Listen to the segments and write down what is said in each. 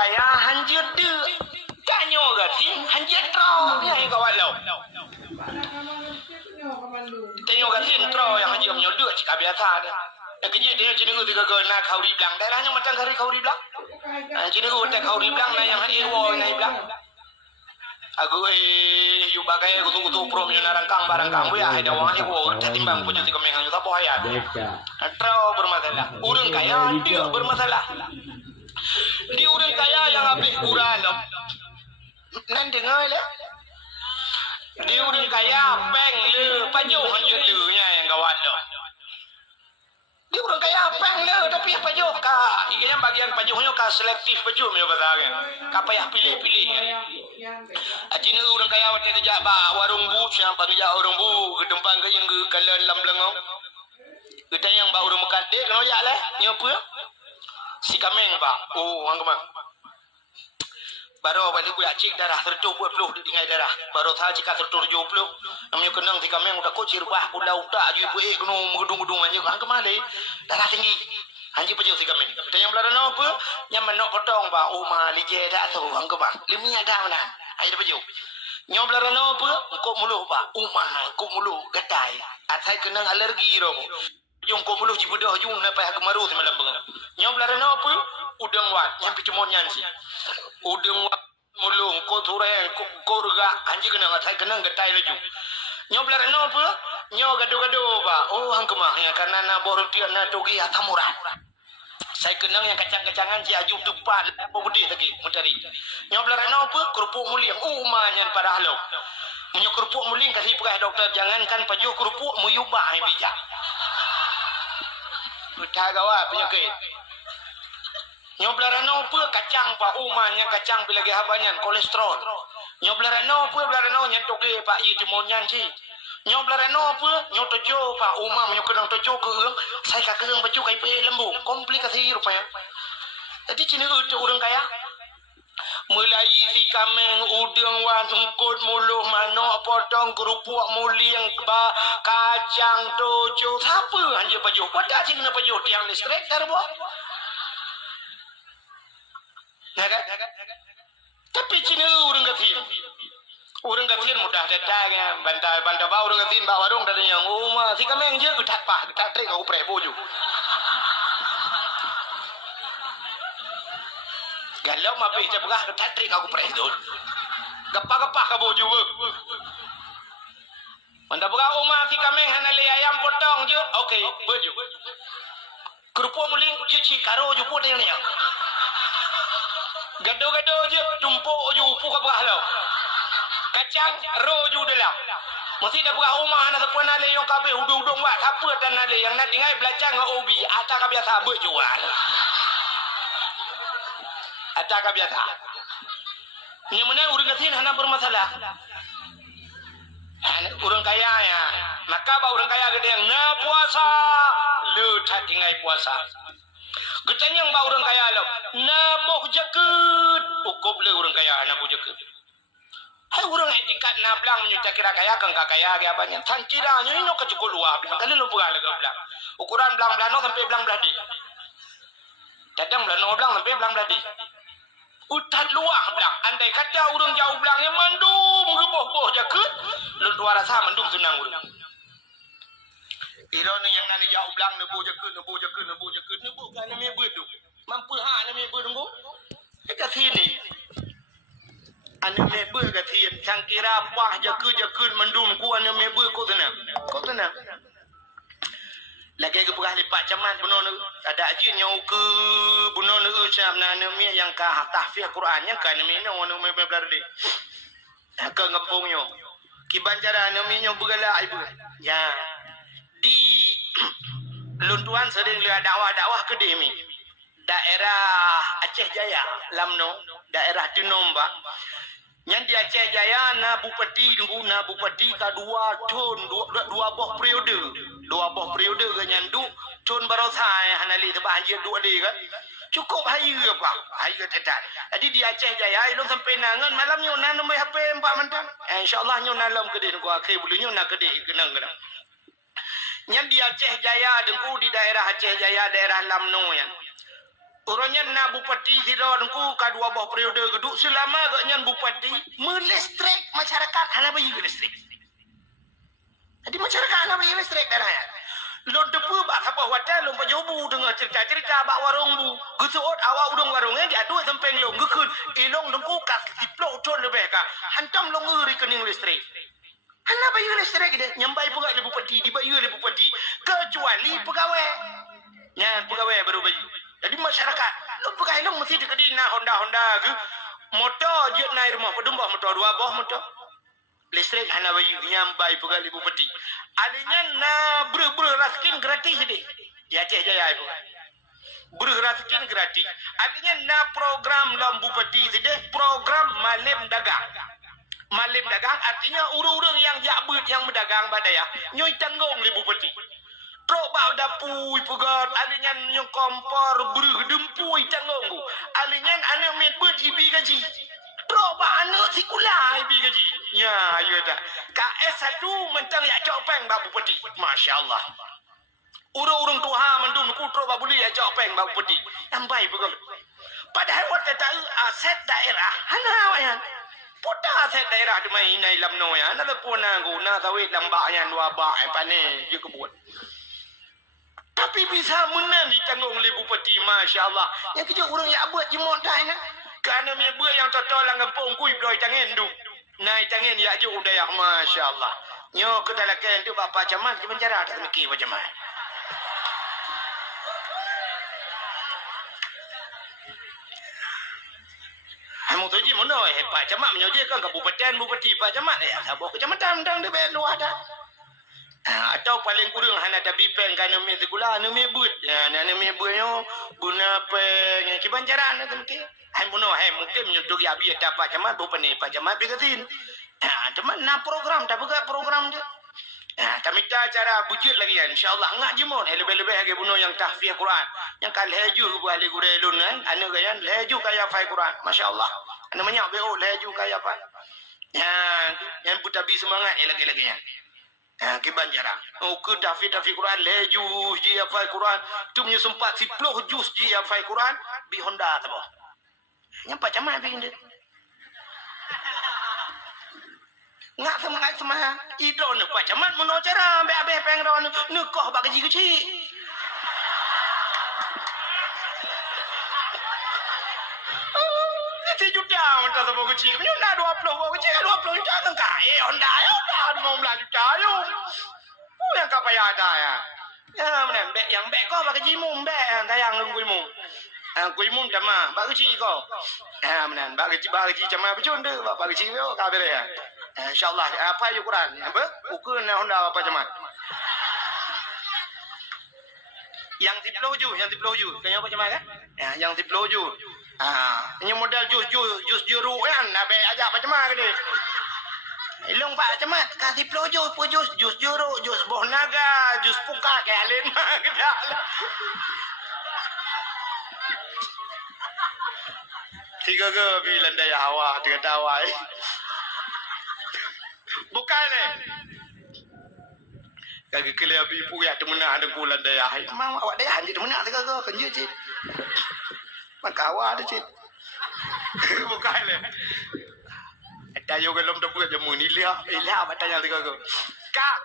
kaya hanjut de. Kanyo gati hanjut tro yang kawan lo. Kanyo gati tro yang hanjut nyodu cika biasa ada. Yang kerja dia cini aku tiga kena kau di belang. Daerahnya macam kau di belang. Cini aku tak kau di belang na yang hari wo na belang. Aku yu bagai aku tunggu pro mina rangkang barangkang ya ada wang iwo timbang punya tiga mengang yuta boya. Tro bermasalah. Urang kaya dia bermasalah. Di urang kaya yang habis kurang. Nan dengar lah. Di urang kaya peng le pajuh hanjut le nya yang kawan lo. Dia orang kaya peng le tapi pajuh ka ikan bagian pajuhnya ka selektif pajuh me bahasa ka payah pilih-pilih. Acina orang kaya wate kerja ba warung bu siang bangja warung bu gedempang ke yang kalan lam lengong. Kita yang ba orang mekat dek kena ya le nyopa. Si kameng ba. Oh hang kemang. Baru balik buat cik darah tertubuh peluh di tinggal darah. Baru tahu jika tertubuh peluh. Namanya kenang tiga meng udah kocir bah udah aja ibu kena gedung-gedung aja kan kemana darah tinggi. Anji pejau tiga meng. Dan yang belakang apa? Yang menok potong bah. Oh mali je dah tu hang kemang. Limi ada mana? Ayo pejau. Yang belakang apa? Kau muluh bah. Kau muluh gatai. Atai kenang alergi romo. Yung kau muluh jibudah yung napa kemaru semalam bang. Yang belakang apa? Udang wat yang picumon nyansi. Udang mulung ko tureng ko ruga anji kena ngatai kena getai laju nyoblar no apa nyo gado-gado ba oh hang kemah ya karena na boru dia na togi atamuran saya kenang yang kacang-kacangan ji aju tupat apa budi lagi mutari nyoblar no apa kerupuk muling oh manyan pada halo menyo kerupuk muling kasih pegah dokter jangankan pajuh kerupuk muyubah yang bijak udah gawa penyakit Nyoblarano apa kacang pak umanya kacang pilagi habanyan kolesterol. Nyoblarano apa blarano nyentoke pak yi timonyan si. Nyoblarano apa nyotojo pak umam nyokenang tojo keung saya kakeung baju kai pe lembu komplikasi rupanya. Jadi cini itu orang kaya mulai si kameng udang wan ungkut muluh mano potong kerupuk muling ba kacang tojo siapa hanya baju pada cini baju tiang listrik darbo. Tapi cina orang gatin mudah datang ya bantah bau orang gatin bawa warung dari yang rumah si kami yang je ketat trik aku prebo ju galau mabih je pegah ketat trik aku predo gapa kabo ju bantah pegah rumah si kami yang hanali ayam potong je okey baju kerupuk muling cici karo ju pun yang gado-gado je tumpuk je upu ke berah lo kacang ro je dalam mesti dah berah rumah nak sepuan nale yang kabeh udung-udung buat siapa dan nale yang nak tinggal belacang dengan obi atas ke biasa berjual atas ke biasa yang mana orang kecil hana bermasalah orang kaya ya maka orang kaya gede yang na puasa lu tak tinggal puasa Getanya yang orang kaya lo, nabuh jakut, ukup le orang kaya nabuh jakut. Hai orang yang tingkat nablang nyucak kira kaya kan kaya dia banyak. Tankira nyu ino kecukup luar bilang, kalau lu bukan lega bilang. Ukuran belang belano sampai belang beladi. Kadang belano belang sampai belang beladi. Utat luar belang. Andai kata orang jauh belangnya mandum geboh-boh jakut, lu luar rasa mandum senang orang. Ironi yang nani jauh belang nebu jakut kan nami bedu mampu ha nami bedu go kat sini ane mebe kat sini cangkira pah jakut mendum ku ane mebe ko tenang lagi ke pegah lipat camat benon ada ajin yang ke benon ucap nami yang ka tahfiz Quran yang kan nami no mebe blarde ke ngepungnya kibancara nami nyo begala ibu ya di Luntuan sering lihat dakwah ke demi daerah Aceh Jaya Lamno daerah Tinomba yang di Aceh Jaya na bupati ka dua boh periode ke nyandu tun barosai hanali tebanjir dua de kan cukup hayu apa hayu tetat jadi di Aceh Jaya ilung sampai nangan malam nyonan nombor HP empat mantan insyaallah nyonan lam ke de ko akhir bulunya nak ke de kenang yang di Aceh Jaya dengku di daerah Aceh Jaya daerah Lamno yang Orangnya na bupati tidak nungku kadua bawah periode geduk selama agaknya bupati melistrik masyarakat hana bayi listrik. Jadi masyarakat hana bayi listrik darahnya. Lo depu bak sabah wadah lo pajobu dengan cerita-cerita bak warung bu. Gesuot awak udang warungnya jatuh sampai lo ngekun ilong nungku kas diplok ton lebih ka. Hantam lo ngeri kening listrik. Hana bayi listrik dia nyambai pegawai le bupati dibayu le bupati kecuali pegawai. Nya pegawai baru bayi. Jadi masyarakat, lu pakai lu mesti dikedi na Honda ke motor je naik rumah pedembah motor dua bawah motor listrik hana bayi nyambai pegal ibu peti alinya na buru raskin gratis deh ya ceh jaya ibu buru raskin gratis alinya na program lambu peti deh program malim dagang artinya urang-urang yang jabut yang berdagang badaya nyoi tanggung ibu peti Trobak dapui pegat, alinyan yang kompor berdempui tanggung. Alinyan anak medbet ibi gaji. Trobak anak sekolah ibi gaji. Ya, ya dah. KS1 mentang ya copeng babu peti. Masya Allah. Urang-urang tuha mendung ku trobak boleh ya copeng babu peti. Ambai pegat. Padahal waktu tahu aset daerah. Hana wayan. Putar aset daerah tu main nai lam no ya. Nada puna guna tahu lambaknya dua bak pane je kebut. Tapi bisa menang ditanggung oleh bupati, Masya Allah. Yang kerja orang yang buat jemot dah ni. Kerana dia buat yang total lang kampung kui beroi tangan tu. Naik tangan ya je udah Masya Allah. Nyo ketalakan tu bapa camat di penjara tak mikir macam mana. Kamu tu je mana Pak Camat menyojekan kabupaten bupati Pak Camat ya. Sabuk kecamatan dan dia luar dah. Atau paling kurang hana tapi peng kan nama sekolah nama but nama but yo guna peng kebanjaran tu mungkin hai buno hai mungkin menyutuk ya biar dapat Camat bupani Pak Camat bikin teman na program tak buka program tu kami tak cara bujut lagi insyaallah ngak jemon lebih-lebih lagi buno yang tahfiz Quran yang kal haju buat lagi gurelun anu gayan haju kaya fai Quran masyaallah namanya beo haju kaya apa yang putabi semangat lagi-lagi kebanjaran. Oh ke tahfiz Quran leju ji hafal Quran tu punya sempat 10 juz ji hafal Quran bi Honda tu boh. Nyampak Camat bikin dia. Ngak semangat idon Pak Camat mono cara ambil pengron nekoh bak gaji kecil. Juta macam tu bawa kecil. Punya nak 20 bawa kecil 20 juta kan kaya Honda ya. Dah 15 juta yo. Yang kau payah ada ya. Ya mana bek yang bek kau pakai jimum bek tayang nunggu imu. Kuimum jama bak kecil kau. Mana bak kecil jama becun tu bak kecil yo kau bere ya. Insyaallah apa yo Quran apa? Ukur na Honda apa Camat. Yang tiploju kaya apa Camat kan? Yang tiploju. Ini modal jus jeruk kan nak ajak Pak Camat ke dia. Ilong Pak Camat kasih pelojo jus jeruk, jus buah naga, jus puka ke alin mah ke dak. Tiga ke bilan daya awak tiga tawai. Bukan ni. Kaki kelih abi puyak temenah ada bulan daya. Memang awak daya je temenah tiga ke kerja je. Maka awak ada cik. Bukan le. Tayo gelom debu jemu ni lihat batanya tiga ke. Kak.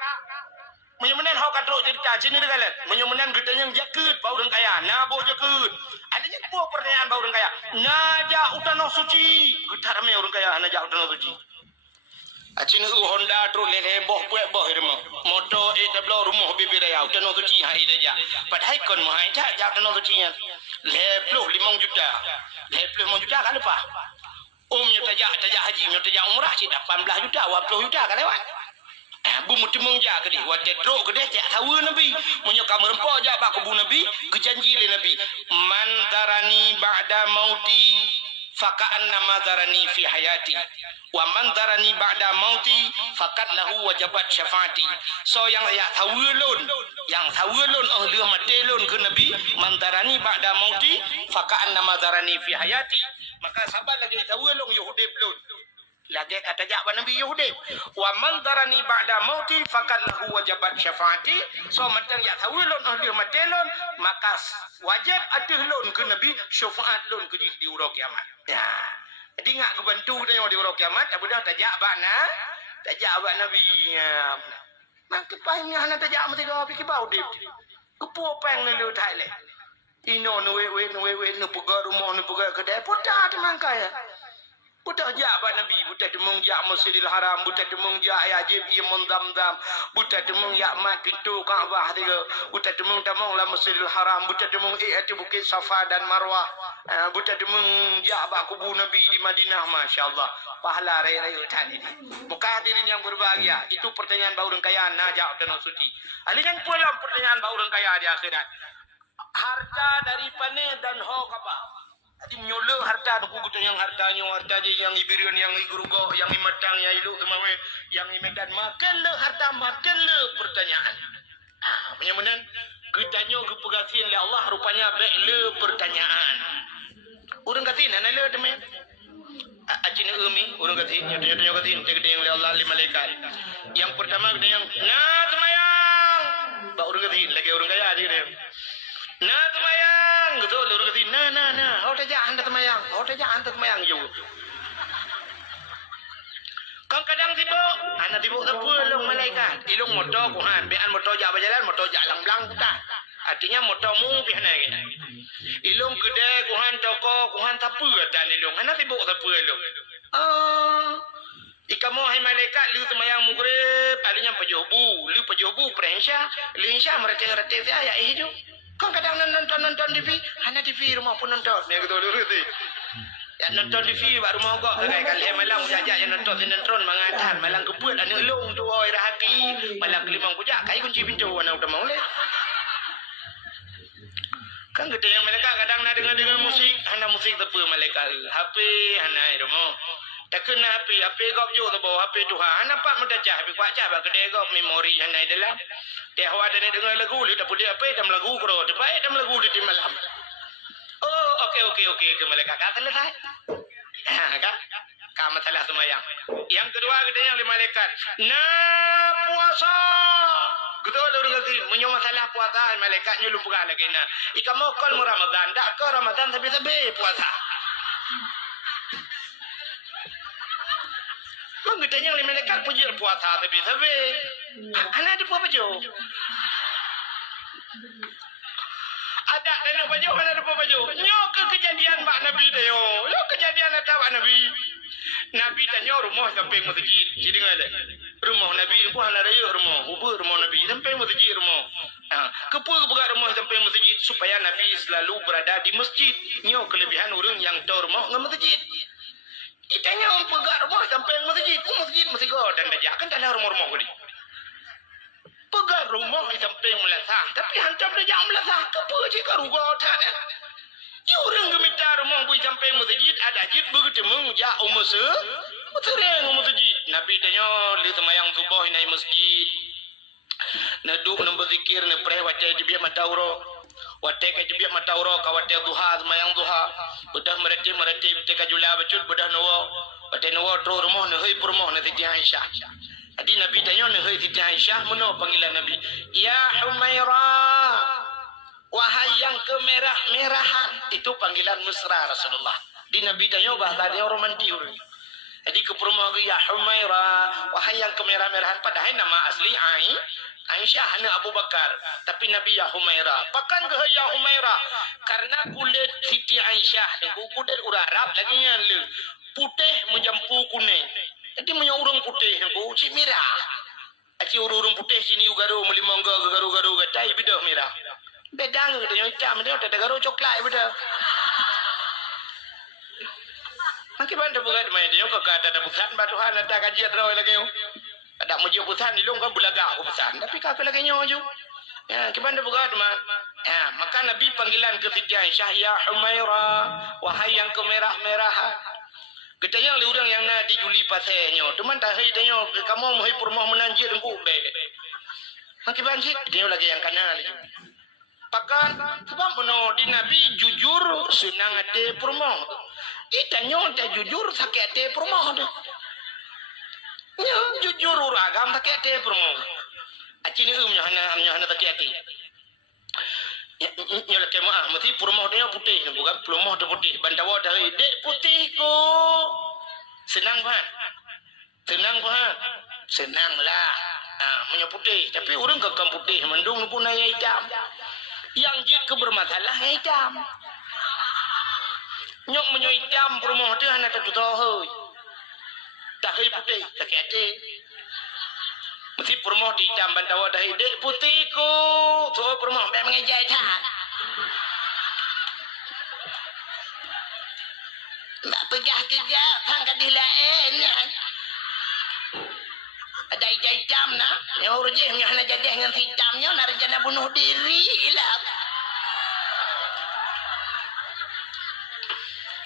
Menyumenan hau katrok cerita sini degalan. Menyumenan getanya jakut bau orang kaya. Na bau jakut. Adanya buah pertanyaan bau orang kaya. Najak utanoh suci. Getar me orang kaya najak utanoh suci. Acini Honda truk lele boh buat boh irma. Motor tablo rumah bibi raya utanoh suci hai daja. Padahal kon mo hai jak utanoh suci nya. 5 juta. 5 juta kan lepas. Tajak haji, tajak umrah cik 18 juta, 20 juta kan lewat. Bu muti mengjak ke dia, waktu truk ke dia cak tahu Nabi. Munyo kamu rempok jak bak kubu Nabi, kejanji le Nabi. Man darani ba'da mauti faka'anna ma darani fi hayati. Wa man darani ba'da mauti fakat lahu wajabat syafaati. So yang tahu lon oh dia mati lon ke Nabi, man darani ba'da mauti faka'anna ma darani fi hayati. Maka sabar lagi tahu long Yahudi pelun. Lagi kata jawab Nabi Yahudi. Wa man darani ba'da mauti faqad lahu wajabat syafaati. So matang ya tawilun ahli matelon maka wajib atih lon ke Nabi syafaat lon ke di urang kiamat. Ya. Jadi ngak kebantu dia di urang kiamat abudah tajak bana. Tajak bak Nabi. Mangkit pahimnya hana tajak mesti kau fikir bau dia. Kepo peng lelu Thailand. Ino nuwe nu puga rumah nu puga kedai putar temangkai. Buta jabat Nabi, buta demung ya Masjidil Haram, buta demung ya Ajib Imun Damdam, buta demung ya mat pintu Kaabah tiga, buta demung lah Masjidil Haram, buta demung itu bukit Safa dan Marwah, buta demung ya kubu Nabi di Madinah, masya-Allah. Pahala raya-raya tadi. Muka hadirin yang berbahagia, itu pertanyaan bau orang kaya najak dan suci. Ini kan pulang pertanyaan bau orang kaya di akhirat. Harta dari panen dan hok apa? Adi menyolong harta aku kutu yang hartanya yang ibirion yang igurugo yang imatang yang ilu kemawe yang imedan makan le harta makan le pertanyaan. Menyamunan kitanya kepegasin oleh Allah rupanya baik le pertanyaan. Urang katin ana le demi. Acina umi urang katin nyoto katin tegede oleh Allah lima malaikat. Yang pertama kita yang nah semayang. Ba urang katin lagi urang kaya dia. Nah semayang gitu urang katin nah oh tajak anda semayang yo. Kang kadang sibuk, anak sibuk apa long malaikat. Ilung motor kuhan, bian motor jak berjalan, motor jak lang-lang tak. Artinya motormu pian lagi. Ilung kedai kuhan toko kuhan tapu dan ilung. Anak sibuk tapu ilung. Ikamu hai malaikat lu semayang mugrib, alinya pajobu, lu pajobu prensya, lu insya merete-rete saya hidup. Kang kadang nonton TV, anak TV rumah pun nonton. Ni aku tahu dulu tu. Ya nonton TV baru mau kok kali malam jajak yang nonton sinetron mangatan malang kebut anu elong tu oi rahati malang kelimang pujak kai kunci pintu ana udah mau le kan gede yang mereka kadang nak dengar musik ana musik tepu mereka HP ana iromo tak kena HP gop jo tu bawa HP tu ha ana pak mendajah HP kuat cah gede gop memori ana dalam dia hawa ada dengar lagu li tak pudi HP dam lagu kro depai dam lagu di malam. Oh, okey ke malaikat kata selesai. Kak masalah semayang. Yang kedua katanya oleh malaikat, nah puasa. Betul orang kata, menyo masalah puasa malaikatnya lupa lagi nah. Ikamu kal Ramadan, dak ke Ramadan tapi puasa. Mengetanya oleh malaikat puji puasa tapi. Anak ada apa jo? Ada dan baju mana ada baju nyok ke kejadian mak Nabi dah yo kejadian ada mak Nabi tanya rumah sampai masjid jadi ngale rumah Nabi ku hana raya rumah Nabi sampai masjid rumah kepuh buka rumah sampai masjid supaya Nabi selalu berada di masjid nyok kelebihan orang yang tahu rumah ngam masjid ditanya buka rumah sampai masjid mesti go dan dah kan tak ada rumah gini pegang rumah di samping melasah tapi hantar dia jangan melasah kepa jika rugo tanya ya orang gemita rumah di samping masjid ada masjid begitu menguja umuse mutereng masjid Nabi tanya li semayang subuh naik masjid naduk nombor zikir ne pre waca jibiat matauro wate ka jibiat matauro ka wate duha semayang duha udah mereti teka jula bacut budah nawa wate nawa tro rumah ne hei rumah ne ti Aisyah. Jadi Nabi tanya ni Siti Aisyah mana panggilan Nabi? Ya Humairah. Wahai yang kemerah-merahan. Itu panggilan mesra Rasulullah. Di Nabi tanya bahasa dia romantis. Jadi ke rumah ya Humairah. Wahai yang kemerah-merahan. Padahal nama asli Aisyah anak Abu Bakar. Tapi Nabi ya Humairah. Pakan ke ya Humairah? Karena kulit Siti Aisyah. Kulit orang Arab lagi yang putih menjampu kuning. Jadi punya urung putih aku cik merah. Aci urung putih sini garu melimangga garu gatai beda merah. Bedang gitu yang hitam dia ada garu coklat beda. Makin banyak bukan main dia kok ada pusan batuhan ada kajian rawi lagi. Ada muji pusan di long kan bulaga aku pusan tapi kakak lagi nyoju. Ya, gimana bukan mah? Ya, maka Nabi panggilan ke Siti Aisyah ya Humairah, wahai yang kemerah-merahan. Ketanya oleh orang yang nak dijuli pasenya. Teman tak hai tanya kamu mau purmah menanjir engkau be. Makin banjir dia lagi yang kanan lagi. Pakan sebab meno di Nabi jujur senang ate purmah. Ditanya tak jujur sakit ate purmah tu. Nya jujur agam tak kete promo. Acini hana tak kete. Nya lek mah mesti promo dia putih bukan promo dia putih. Bandawa dah dek putih ko. Senang kan? Senanglah. Punya putih tapi orang kekam putih mendung pun naya hitam. Yang jika bermasalah hitam. Nyok menyo hitam promo dia hana tak tahu. Tak putih tak kete. Mesti promo di hitam bandawa dah dek putih ko. So promo memang ngejai tak. Nak pegah kejap hangkat di lain. Ada hitam nak. Yang urujih yang nak jadi dengan hitamnya nak rencana bunuh diri lah.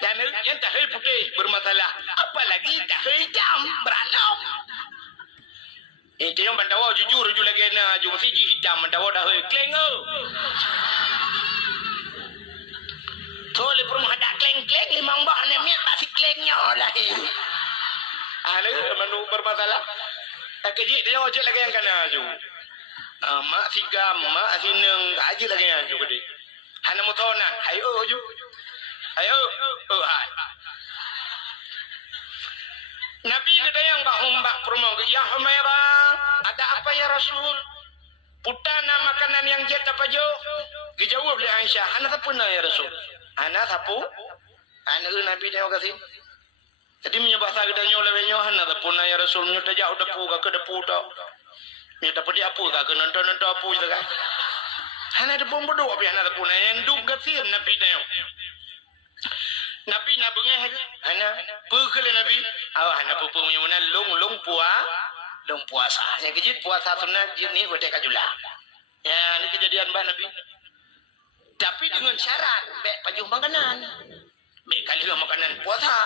Dan yang tak putih bermasalah. Apalagi tak hitam beranom. Itu yang bandawa jujur lagi na jum siji hitam bandawa dah kleng oh. Tole per ada kleng limang bah ne miat tak si klengnya lah. Ada manu bermasalah. Kejik dia ojek lagi yang kana ju. Mak sigam, mak sineng gaji lagi yang ju gede. Hana motonan, ayo ju. Ayo, hai. Nabi kita yang mbak promo ya Humairah, ada apa ya Rasul? Putana makanan yang jet apa jo? Dijawab oleh Aisyah, anak apa ya Rasul? Anak apa? Anak Nabi dia kasih. Jadi menyebabkan kita nyoleh nyohan ada pun ya Rasul nyota jauh depu ke depu dah. Nyota pedi apa ke nonton apa gitu kan? Hana ada bom berdoa biar ada pun yang duk kasih Nabi dia. Nabi nabungnya hana pukul Nabi. Hana pupuk punya mana long puasa. Yang kejit puasa sunat jid ni boleh kajulah. Ya ini kejadian bah Nabi. Tapi dengan syarat baik pajuh makanan. Baik kali makanan puasa.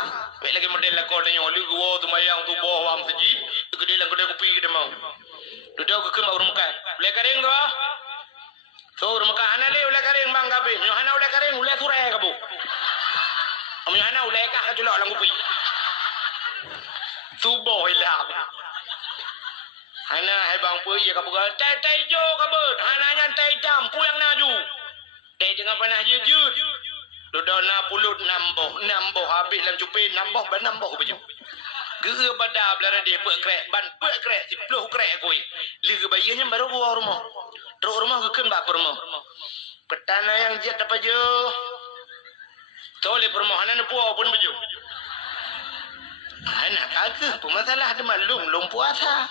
Baik lagi model lah kau tanya oli gua tu mayang tu bawa am seji. Kedai lang kedai kopi kita mau. Duduk ke kembang urut makan. Boleh kering tu ah. So urut makan. Anak le boleh kering bang kabe. Nyohana boleh kering boleh surai kabu. Nyohana boleh kah kajulah lang kopi. Subuh hilang. Hana hai bang pu iya kabu tai jo kabu. Hana nyan tai jam pulang naju. Tai dengan panah jujur. Duduk na pulut namboh habis dalam cupin namboh baju. Gege pada belara dia pek krek ban pek krek 10 krek koi. Liga bayinya baru buah rumah. Terus rumah kekan bak rumah. Petana yang jet apa je? Tole permohonan puau pun baju. Anak kagak pemasalah ada malum puasa.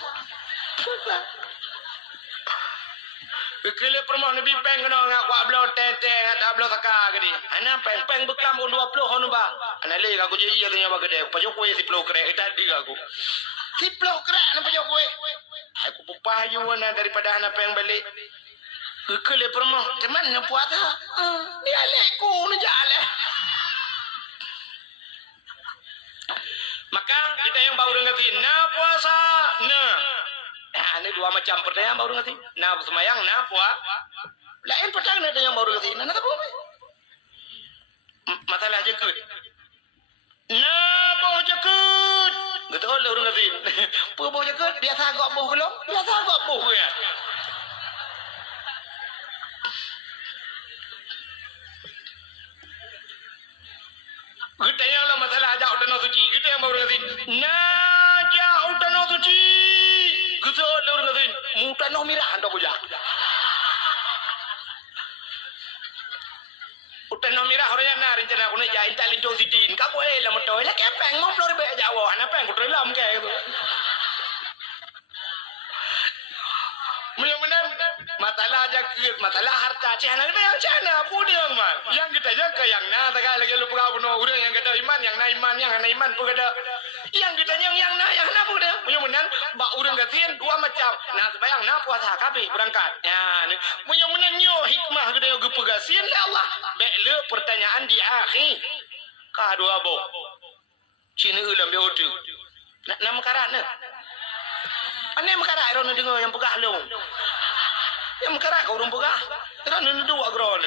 Kele permohon Nabi peng kena ngak kuat belau teteng tak belau saka gede. Ana peng bekam 20 hono ba. Ana le aku je iya tanya ba gede. Pajo kowe 10 krek tadi aku. 10 krek na pajo kowe. Aku pupayu ana daripada ana peng balik. Kele permohon teman na puasa. Dia leku nu jale. Maka kita yang baru ngerti na puasa na. Ini dua macam pertanyaan baru ngerti. Nah semayang nah puas. Lain pertanyaan ada yang baru ngerti. Nah apa? Masalah jekut. Nah boh jekut. Betul baru ngerti. Boh jekut biasa agak boh belum? Biasa agak boh ya. Kita yang lah masalah jauh tanah suci. Kita yang baru ngerti. Nah jauh tanah suci. Kita lor ngatin muta no mirah ando buja. Utan no mirah orang na rencana aku nak jain talin tu sidin. Kamu lah motor lah kepeng mau flor be Jawa. Anak peng kudu lam kayak tu. Mudah-mudahan masalah jakit, masalah harta cina ni yang cina pudeng man. Yang kita jaga yang na tak lagi lupa kau no orang yang kita iman yang na iman pun ada. Yang kita yang na pudeng. Mudah-mudahan bak orang gatin dua macam. Nah sebayang na puasa kabe berangkat. Ya, mudah-mudahan nyo hikmah kita yang gepegasin ya Allah. Bele pertanyaan di akhir. Kadua bo. Cina ulam dia otu. Nama karat na. Ane makarak iron dengar yang pegah lu. Yang makarak kau orang pegah. Iron dua gron.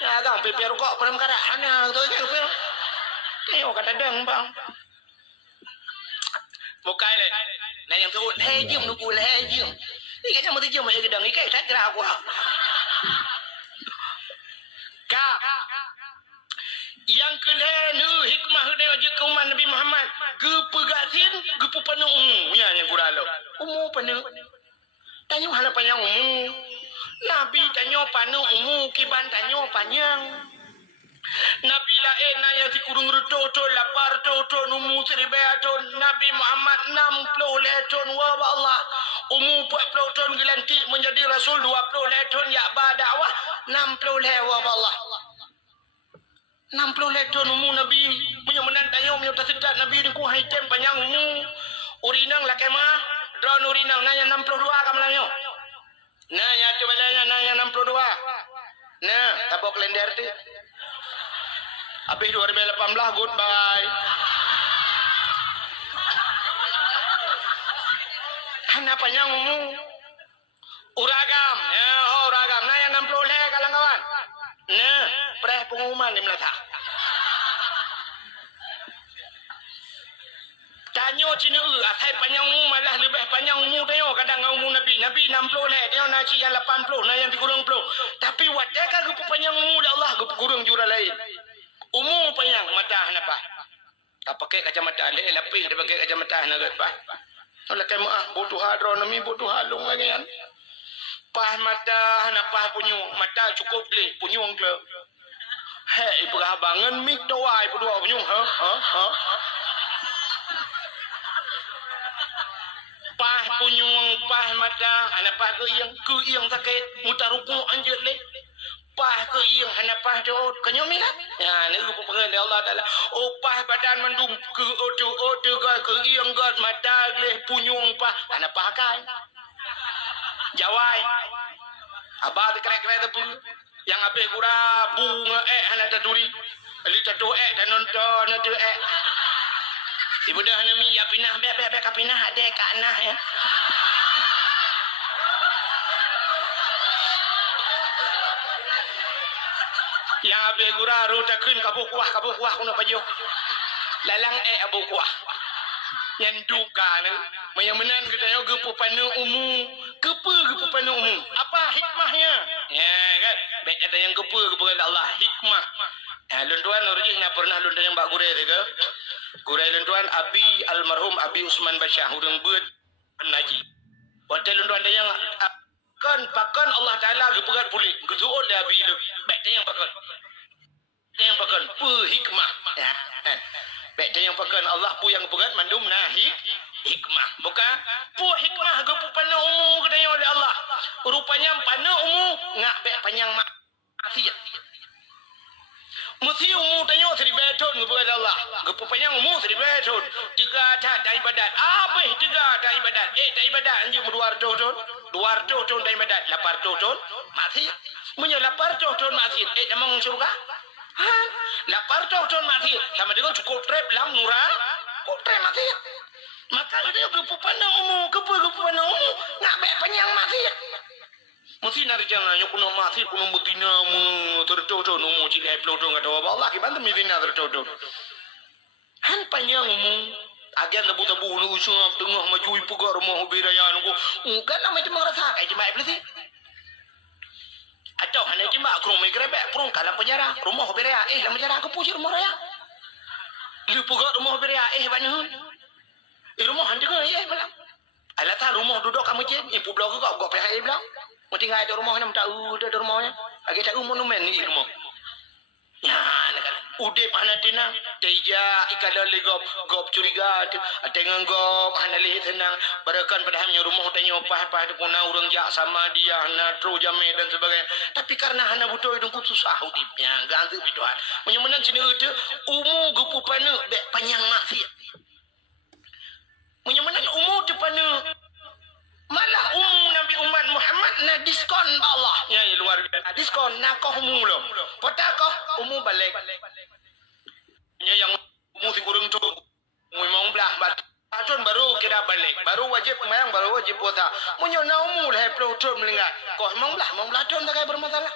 Ya gang peper kok pada makarak. Ane tu kan peper. Tengok kata deng bang. Bukai le. Nah yang tu lejum nuku lejum. Ni kan yang mesti jum ai gedang ikai tak kira aku. Ka. Yang kelenu hikmah dia je kauman Nabi Muhammad. Gepegatin gepupanu nya yang kuralo. Panu. Tanya hala panjang Nabi tanya panu kiban tanya panjang. Nabi lain yang dikurung ruto lapar to numu seribeaton Nabi Muhammad 60 leton wa Allah 40 ton gelanti menjadi rasul 20 leton ya dakwah 60 lewa Allah 60 leton umu Nabi punya menantang punya tersedat Nabi ni ku haitem panjang umu urinang lah kemah drone urinang nanya 62 kamalanya nanya cobalanya nanya 62 nah tabok kalender tu habis 2018 goodbye kenapa yang umu uragam ya uragam nanya 60 le kawan-kawan nah preh pengumuman di Melaka tanya cina atai panjang umu malah lebih panjang umu tanya kadang umu Nabi 60 le dia naci yang 80 nah yang dikurang 10 tapi wadaka gupu panjang umu dah Allah gupu kurang jura lain umu panjang mata kenapa tak pakai kacamata le lapis dia pakai kacamata nak apa oleh kemah butuh hadronomi butuh halung lagi kan pah mata napah punyu mata cukup le punyu ke hei perabangan mik doai berdua punyu pah punyu pah mata anapah ke yang sakit mutaruku anjir le pah ke yang hanapah do kanyomi kan ya ni rupa pengen Allah Taala pah badan mendum ke otu ke yang god mata le punyung pah hanapah kan jawai abad kere-kere tu yang abe kura bunga hanata duri ali tato dan nonton tu ibu dah nami ya pinah be kapinah ada kat nah ya yang abe gura ru takun kabu kuah kuno pajo lalang abu kuah yang duka ni yang menan kita yo gepu panu umu gepu panu umu apa hikmahnya ya kan baik ada yang gepu Allah hikmah luntuan urjih na pernah luntuan yang bak gure ke gure luntuan abi almarhum abi Usman Basyah urang beut penaji hotel luntuan ada yang pakan Allah Taala gepegat pulik gezuo dah abi lu baik yang pakan hikmah ya baik yang pakan Allah pu yang pegat mandum nahi hikmah bukan pu hikmah gepu pana umu katanya oleh Allah rupanya pana umu ngak baik panjang maksiat mesti umu tanya seribu ton kepada Allah gepu panjang umu seribu ton 3 tak ibadat apa 3 tak ibadat tak ibadat anjing 200 ton tak ibadat 800 ton maksiat punya 800 ton maksiat emang surga 800 ton maksiat sama dengan cukup trap lam nura kok trap maksiat maka dia gepu pana umu nak baik panjang maksiat mesti nari jangan yo kuno maksiat kuno betina mu tertoto no mu cilai ploto ngata Allah ki bantu medina tertoto han panjang umu agian tabu nu usung tengah maju pugar mau beraya nu kan nama itu merasa kai cuma iblis atau hanya cuma kurung mekrebe kurung kalam penjara rumah beraya dalam penjara aku puji rumah raya lu pugar rumah beraya banu rumah handi ke malam alata rumah duduk kamu je ibu blog kau pihak bilang mau tinggal di rumah ni tak ada rumahnya lagi tak monumen ni rumah ya nak udah mana tina teja ikala gop curiga dengan gop hana leh tenang berakan padahal rumah tanya apa tu puna urang jak sama dia hana tro jame dan sebagainya tapi karena hana butuh hidung susah hidupnya ganti biduan menyemenan sini itu umu gepu pana dek panjang maksiat menyemenan umu tu pana malah Nabi umat Muhammad na diskon Allah ya luar biasa diskon nakoh umu lo potakoh umu balik nya yang umu si kurang tu memang belah batun baru kira balik baru wajib mayang baru wajib puasa munyo na umu lah pelotron melingkat koh memang belah ton tak bermasalah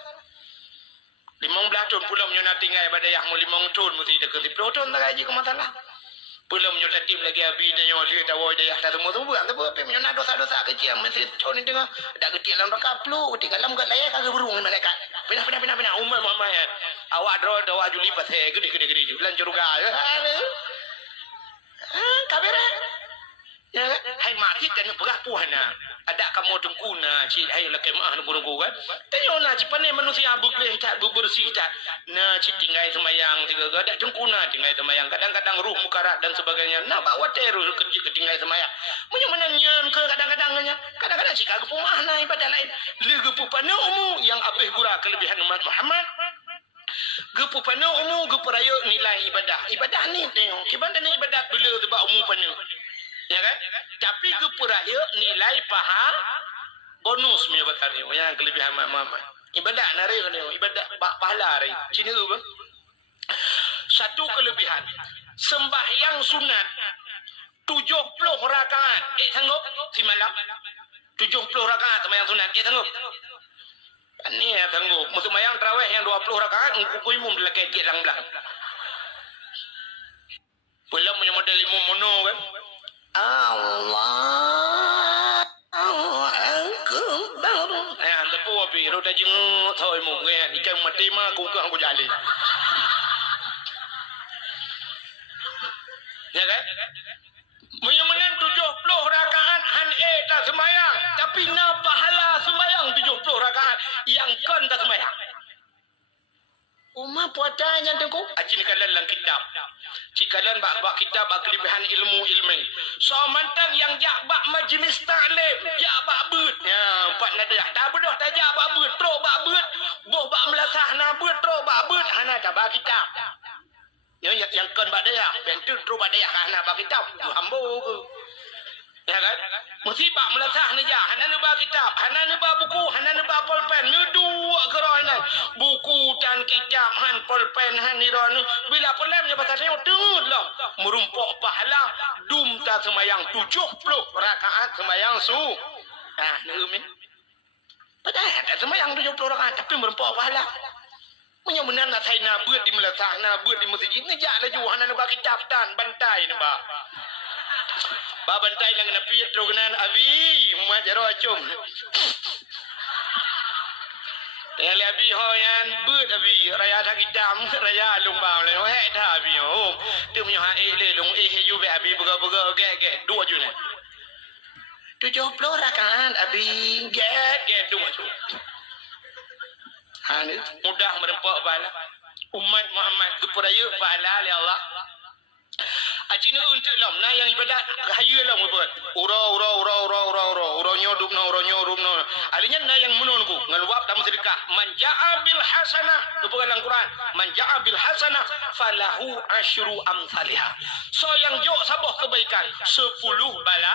15 ton pula munyo na tinggal ibadah yang 5 ton mesti dekat pelotron tak gaji ke masalah Belum nyota tim lagi abi dan nyo dia tahu dia tak semua tu bukan tu tapi menyona dosa-dosa kecil mesti con ni tengah dak kecil dalam raka plu tinggal dalam kat layak kagak burung malaikat. Pina umar mama ya. Awak dro awak juli pas gede julan curuga. Kabere. Ya, hai mati dan berah puhana. Ada kamu tungkuna, ci hai lakai mah nunggu kan. Tanyo na ci pane manusia bukleh tak bersih tak. Na ci tinggai semayang tiga ada tungkuna tinggai semayang. Kadang-kadang ruh mukarat dan sebagainya. Na bawa terus kerja tinggai semayang. Munyo menanyan ke kadang-kadangnya. Kadang-kadang ci kagak pumah na ibadah lain. Legu pupana umu yang abih gura kelebihan umat Muhammad. Gepu panu umu gepu rayo nilai ibadah. Ibadah ni tengok. Kibanda ni ibadah bila sebab umu panu. Ya kan? Tapi gepuraya nilai paha bonus punya bakar ni. Yang kelebihan mama. Ibadat nari ni, ibadat pahala ni. Sini tu apa? Satu kelebihan. Sembahyang sunat 70 rakaat. Sanggup si malam? 70 rakaat sembahyang sunat. Sanggup? Ni ya sanggup. Untuk sembahyang tarawih yang 20 rakaat, ngukui umum dalam kait lang-lang. Belum punya model imam mono kan? Allah Akbar. Anda pun api, roda jenguk thôi mung kan, ikan mati mah aku jali. Ya kan? Menyemenan 70 rakaat han tak semayang, tapi na pahala semayang 70 rakaat yang kan tak semayang. Umar puatanya tengku. Acin kalian lang kitab. Cikalan bak kitab bak kelebihan ilmu ilmu. So mantang yang jak bak majlis taklim, jak bak beut. Ya, empat nada. Tak bedoh tak jak bak beut, tro bak beut. Boh bak melasah na beut, tro bak beut. Hana tak bak kitab. Yang kan bak dia, bentu tro bak dia hana bak kitab. Tu hambo ke. Ya kan? Mesti bak melasah ni ja. Hana ni bak kitab, hana ni bak buku, hana ni bak pulpen. Ngedua keroi ni. Buku dan kitab han pulpen han ni ron. Bila pelemnya pasal saya dengar lah. Merumpok pahala dum ta semayang 70 rakaat semayang su. Nah, ni umi. Padahal tak semayang 70 rakaat tapi merumpok pahala. Punya benar nak saya nak buat di melasah, nak buat di masjid ni jak laju hana ni bak kitab dan bantai ni bak. Ba bantai lang na piet roganan abi umat jaro acung. Yang abi hoyan beut abi raya dak idam raya lumbang le he dah abi oh. Tu punya ha le lung ju be abi bega ge dua ju ni. 70 rakaat abi ge dua ju. Ha ni mudah merempak pahala. Umat Muhammad keperaya pahala oleh Allah. Acina untuk lam na yang ibadat hayu lam buat ura nyodupno alinya na yang menunku ngalwap dalam sedekah manja'a bil hasanah tu dalam Quran manja'a bil hasanah falahu asyru amsalha so yang jo sabah kebaikan 10 bala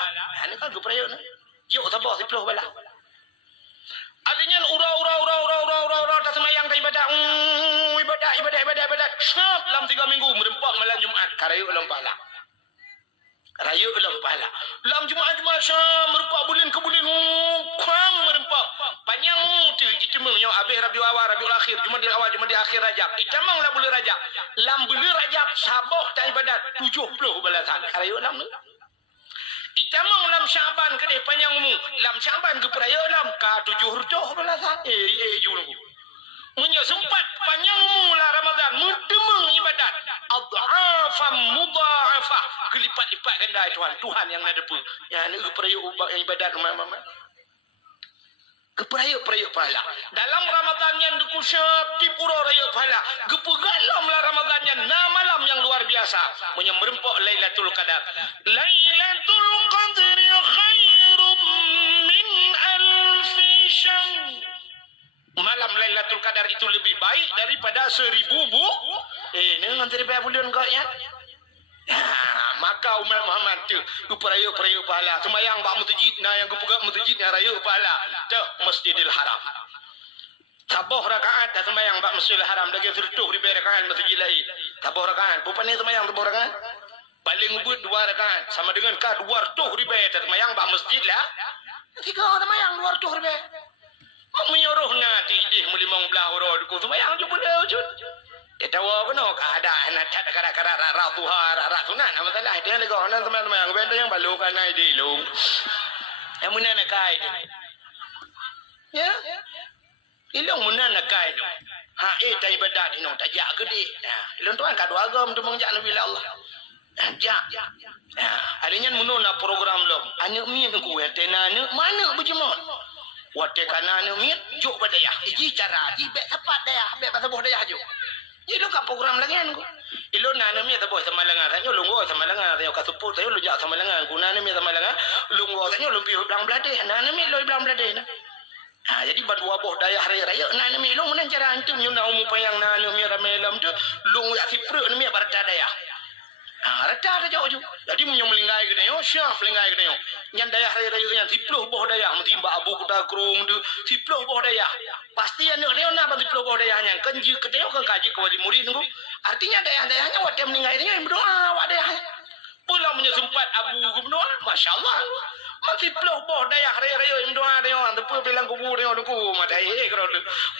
ini kan gepraya ni jo sabah 10 bala alinya ura tak semayang tak ibadat ibadat syab dalam 3 minggu merempak malam Jumaat karayu dalam pahala rayu dalam pahala dalam Jumaat syab merempak bulan ke bulan kurang merempak panjang tu itimang yang habis Rabiul Awal Rabiul Akhir Jumadil Awal Jumadil Akhir Rajab itamang lah bulan Rajab lam bulan Rajab sabah tak ibadat 70 balasan karayu dalam ni itamang lam Syaban kedih panjang mu lam Syaban ke peraya lam ka 7 balasan juru punya sempat panjang mula Ramadan mendemang ibadat adhafam mudha'afah gelipat-lipat ganda Tuhan yang ada pun yang ni peraya yang ibadat mama keperaya pahala dalam Ramadan yang dikusyap di pura raya pahala gepegalam lah Ramadan yang malam yang luar biasa punya merempok Lailatul Qadar Lailatul Qadri khairum min alfi syahr. Malam Lailatul Qadar itu lebih baik daripada 1000 ni ngantri bayar bulan kau ya. Maka umat Muhammad tu peraya pahala semayang bak masjid na yang gepegak masjid yang raya pahala tu Masjidil Haram sabah rakaat dah semayang bak Masjidil Haram lagi sertuh di rakaat masjid lain sabah rakaat bukan ni semayang sabah rakaat paling ubud 2 rakaat sama dengan ka 200 ribu semayang bak masjid lah 3 semayang 200 ribu menyuruh nanti idih melimang belah orang ku semayang je boleh wujud tahu kena keadaan tak kadang-kadang rara tuha rara sunat nama salah dia lagi orang teman-teman benda yang balu kan ai di lu yang mana nak kai ya ilung mana nak kai tu ha tak ibadat ni tak jak gede ilung tuan kadu agam tu mengjak nabi Allah jak adanya mununa program lom anu mi ku tena anu mana berjemaah wate kana anu mi juk badaya iji cara di bet tepat daya bet pasal daya juk ilo ka program lagi kan ilo nana mi tabo sama langa tanyo lungo sama langa tanyo kasupu tanyo luja sama langa guna mi sama langa lungo tanyo lumpi blang blade nana mi lo blang blade na jadi badwa boh daya hari raya nana mi lo munan cara antum nyuna umu payang nana mi ramelam tu lungo ya sipru mi barata daya rata ada jauh jauh jadi menyong melinggai ke yo syaf melinggai ke yo nyan daya hari raya yang siplu boh daya mesti ba abu kuda krung tu siplu boh daya pasti anu dia nak bagi siplu boh daya yang kanji ke yo kan kaji ke wali murid tu artinya daya-dayanya wadah melinggai dia yang berdoa wadah pula menyesumpat abu gubernur masyaallah masih siplu boh daya hari raya yang berdoa dia orang tu bilang kubur dia tu madai kalau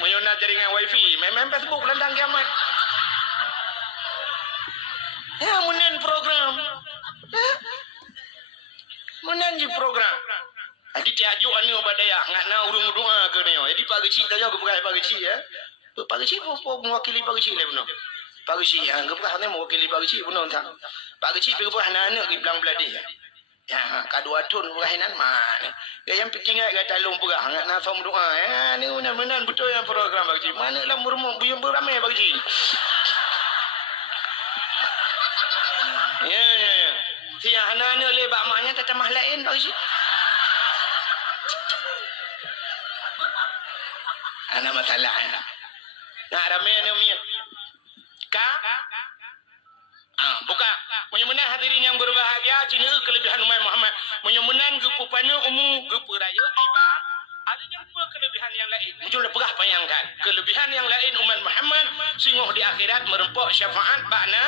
menyona jaringan wifi memang Facebook landang kiamat ya munen program munen ji program adi tiaju anu badaya ngat na urung doa ke ni jadi pagi ci tajo ke bukan pagi ci ya pagi ci mewakili pagi ci le benar pagi ci yang ke bukan mewakili pagi ci benar tak pagi ci pergi buah anak di belang beladi ya kadua tun bukan mana yang penting ai kata long pegah ngat na som doa ni munen betul yang program pagi ci mana lah murmuk buyung beramai pagi ci ya tiang anak-anak le bak maknya tak tamah lain bagi ana masalah nak ramai ni mi ka buka menyemenan hadirin yang berbahagia cina kelebihan umat Muhammad menyemenan gepu pana umum gepu raya iba adanya kelebihan yang lain muncul perah bayangkan kelebihan yang lain umat Muhammad singoh di akhirat merempok syafaat bakna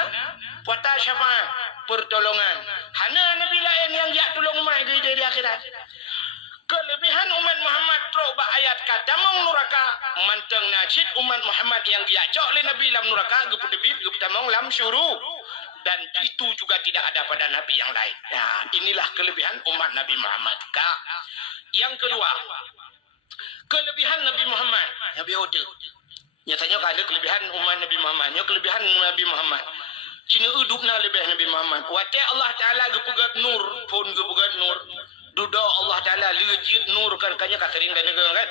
puata syafaat pertolongan hana nabi lain yang dia tolong umat di akhirat kelebihan umat Muhammad teruk ayat kata mong nuraka manteng najid umat Muhammad yang dia cok le nabi lam nuraka gepu debit gepu tamong lam syuru dan itu juga tidak ada pada nabi yang lain. Nah, inilah kelebihan umat Nabi Muhammad. Yang kedua, kelebihan Nabi Muhammad. Nabi Oda. Nyatanya ada kelebihan umat Nabi Muhammad. Yang kelebihan Nabi Muhammad. Cina udupna lebih Nabi Muhammad. Wate Allah Ta'ala gepugat nur. Pun gepugat nur. Duda Allah Ta'ala legit nur kan kanya katerin dan negara kan.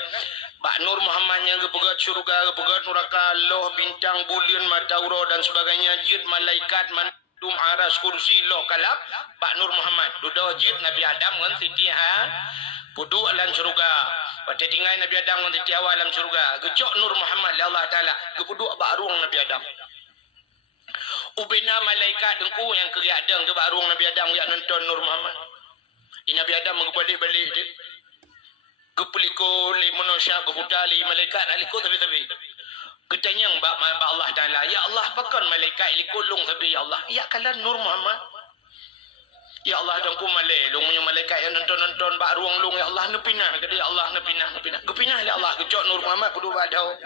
Bak nur Muhammad yang gepugat syurga, gepugat neraka, loh, bintang, bulan, matauro dan sebagainya. Jid, malaikat, aras kursi loh kalab Pak Nur Muhammad duda jid Nabi Adam kan siti pudu alam syurga pada tinggal Nabi Adam kan siti awal alam syurga gecok Nur Muhammad Allah Ta'ala kepudu baruang Nabi Adam ubina malaikat dengku yang keriak deng tu baruang Nabi Adam yang nonton Nur Muhammad Nabi Adam mengbalik-balik dia kepeliko li manusia keputali malaikat aliko tapi ketanya mbak Allah Taala ya Allah pakan malaikat ikut long tapi ya Allah ya kalian Nur Muhammad ya Allah dan ku malai long punya malaikat yang nonton bak ruang long ya Allah nepinah ke dia Allah nepinah kepinah ya Allah kecok Nur Muhammad kudu badau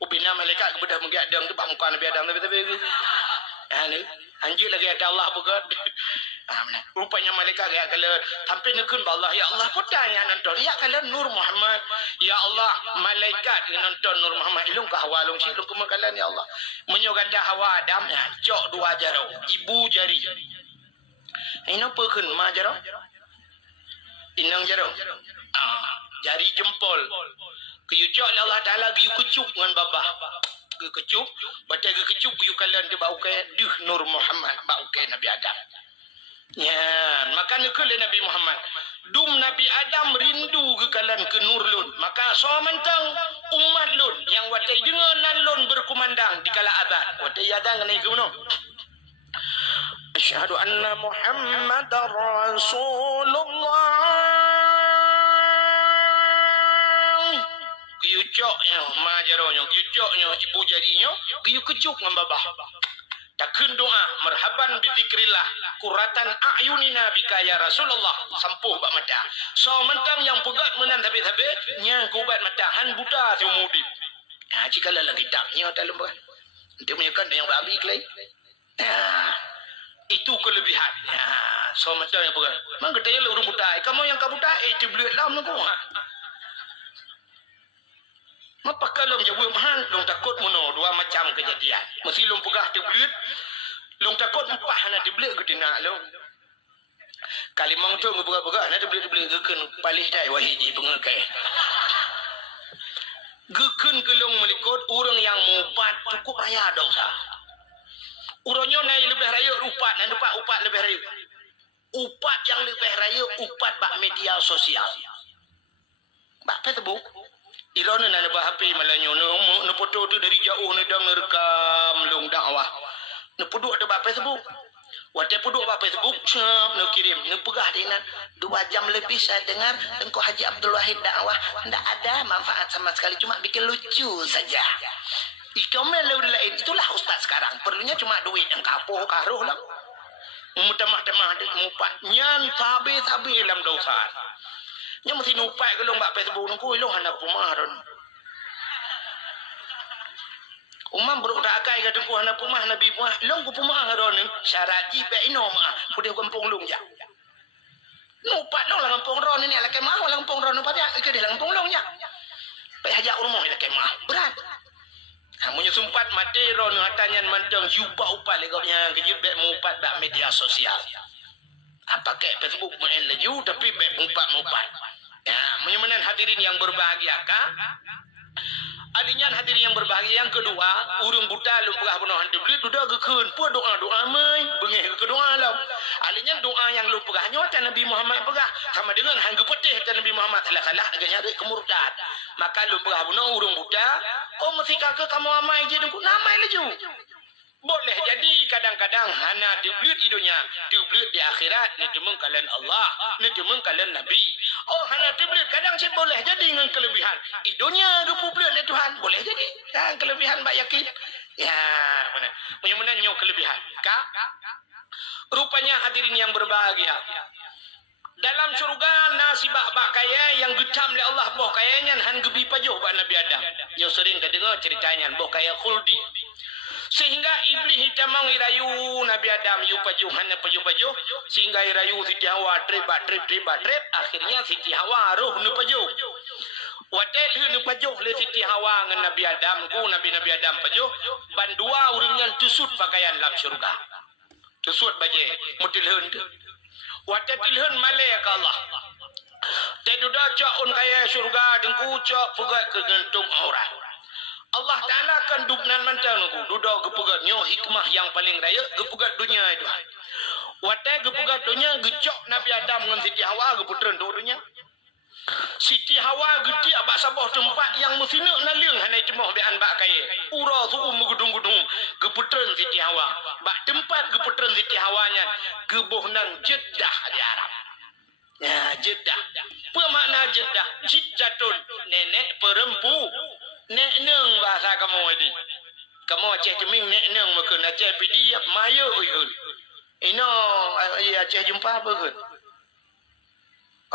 upinah malaikat kebedah menggadang tu bak muka Nabi Adam tapi ni anjir lagi ada Allah bukan rupanya malaikat ya kalau sampai nekun Allah ya Allah putar yang nonton ya kalau Nur Muhammad ya Allah malaikat yang nonton Nur Muhammad ilung ke hawa long silung ke makalan ya Allah menyogata hawa Adam ya jok dua jaro ibu jari ini apa kan ma jaro inang jaro jari jempol kuyucok Allah Ta'ala giyu kecuk dengan babah kecuk baca kecuk giyu kalian dia bau ke Nur Muhammad bau ke Nabi Adam ya maka nekul Nabi Muhammad dum Nabi Adam rindu ke kalian ke nur lun maka so mentang umat lun yang watai dengan lun berkumandang di kala azan watai azan kena ikuno asyhadu anna Muhammadar Rasulullah kiyucoknya majaronyo kiyucoknya ibu jadinya kiyu kecuk dengan babah takun doa marhaban bizikrillah kuratan a'yunina bika ya Rasulullah sampuh bak mata so mentang yang pegat menan tapi-tapi nya kubat mata han buta semudi jika lagi taknya dalam Dia punya kan yang babi kelai. Itu kelebihan. So macam yang bukan. Mang kita yang urung butai. Kamu yang kabutai dibeli lam nak ha. Mapa kalau jauh mahal, long takut mono dua macam kejadian. Mesti long pegah dibeli, long takut empah nak dibeli gedina long. Kali mang tu buka-buka nak dibeli geken palih dai wahidi pengekai. Geken kelong melikut orang yang mupat cukup raya dosa. Urangnya naik lebih raya upat dan upat lebih raya. Upat yang lebih raya upat bak media sosial. Bak Facebook. Ilona na lebah HP malanyo no foto tu dari jauh ni dang rekam long dakwah. No puduk ada bak Facebook. Waktu puduk bak Facebook no kirim no pegah dengan 2 jam lebih saya dengar engkau Haji Abdul Wahid dakwah tidak ada manfaat sama sekali cuma bikin lucu saja. Ikomen lain itulah ustaz sekarang perlunya cuma duit yang kapoh karuh lah. Mutamah-tamah mupat nyan sabi dalam dosa. Nya mesti nupai ke long bak Facebook nungku long hendak rumah ron. Umam bro dak akai ke dengku hendak rumah nabi puah long ku rumah ron syarat ji be inom pudih kampung long ja. Nupat long lah kampung ron ni ala kemah lah kampung ron pada ke dia kampung long ja. Pe hajak rumah la kemah berat. Hamunnya sumpat mati ron hatanyan mantang yupa upat legapnya ke jibek mupat bak media sosial. Apa ke Facebook main laju tapi be mupat. Ya, menyamanan hadirin yang berbahagia kah? Alinyan hadirin yang berbahagia yang kedua, urang buta lumpah penuhan dibeli duda gekeun pu doa mai bengeh ke doa lam. Alinyan doa yang lumpah nyota Nabi Muhammad pegah sama dengan hanggu petih Nabi Muhammad salah agaknya ada kemurtad. Maka lumpah penuh urang buta, oh mesti kakak kamu amai je dengku namai laju. Boleh jadi kadang-kadang hana dibeli di dunia, dibeli di akhirat, ni temung kalian Allah, ni temung kalian Nabi. Oh hana dibeli kadang sih boleh jadi dengan kelebihan. Di dunia dibeli oleh Tuhan, boleh jadi. Yang kelebihan bak yakin. Ya, mana? Punya nyok kelebihan. Kak? Rupanya hadirin yang berbahagia. Dalam surga nasi bak kaya yang getam oleh Allah boh kayanya han gebi pajuh bak Nabi Adam. Yang sering dengar ceritanya boh kaya khuldi. Sehingga iblis hitamang irayu Nabi Adam yu pajuhan pajuh sehingga irayu Siti Hawa trip akhirnya Siti Hawa roh nu pajuh watel nu pajuh le Siti Hawa ngan Nabi Adam ku Nabi Adam pajuh ban dua urang tusut pakaian dalam surga tusut baje mutilheun watel tilheun malaikat Allah teduda cak on kaya surga dengku cak pegat ke gantung aurat Allah Ta'ala akan dubnan mantang aku duduk gepugat nyo hikmah yang paling raya gepugat dunia itu watai gepugat dunia gecok Nabi Adam dengan Siti Hawa geputran dunia Siti Hawa geti abak sabah tempat yang mesti nak naliang hanai cemoh bean bak kaya ura suku megudung-gudung geputran Siti Hawa bak tempat geputran Siti Hawanya gebuhnan Jeddah di Arab ya Jeddah apa makna Jeddah Jiddatun nenek perempu nek neng bahasa kamu ini. Kamu Aceh ceming nek neng makan Aceh pidi maya uyun. Ino Aceh jumpa apa ke?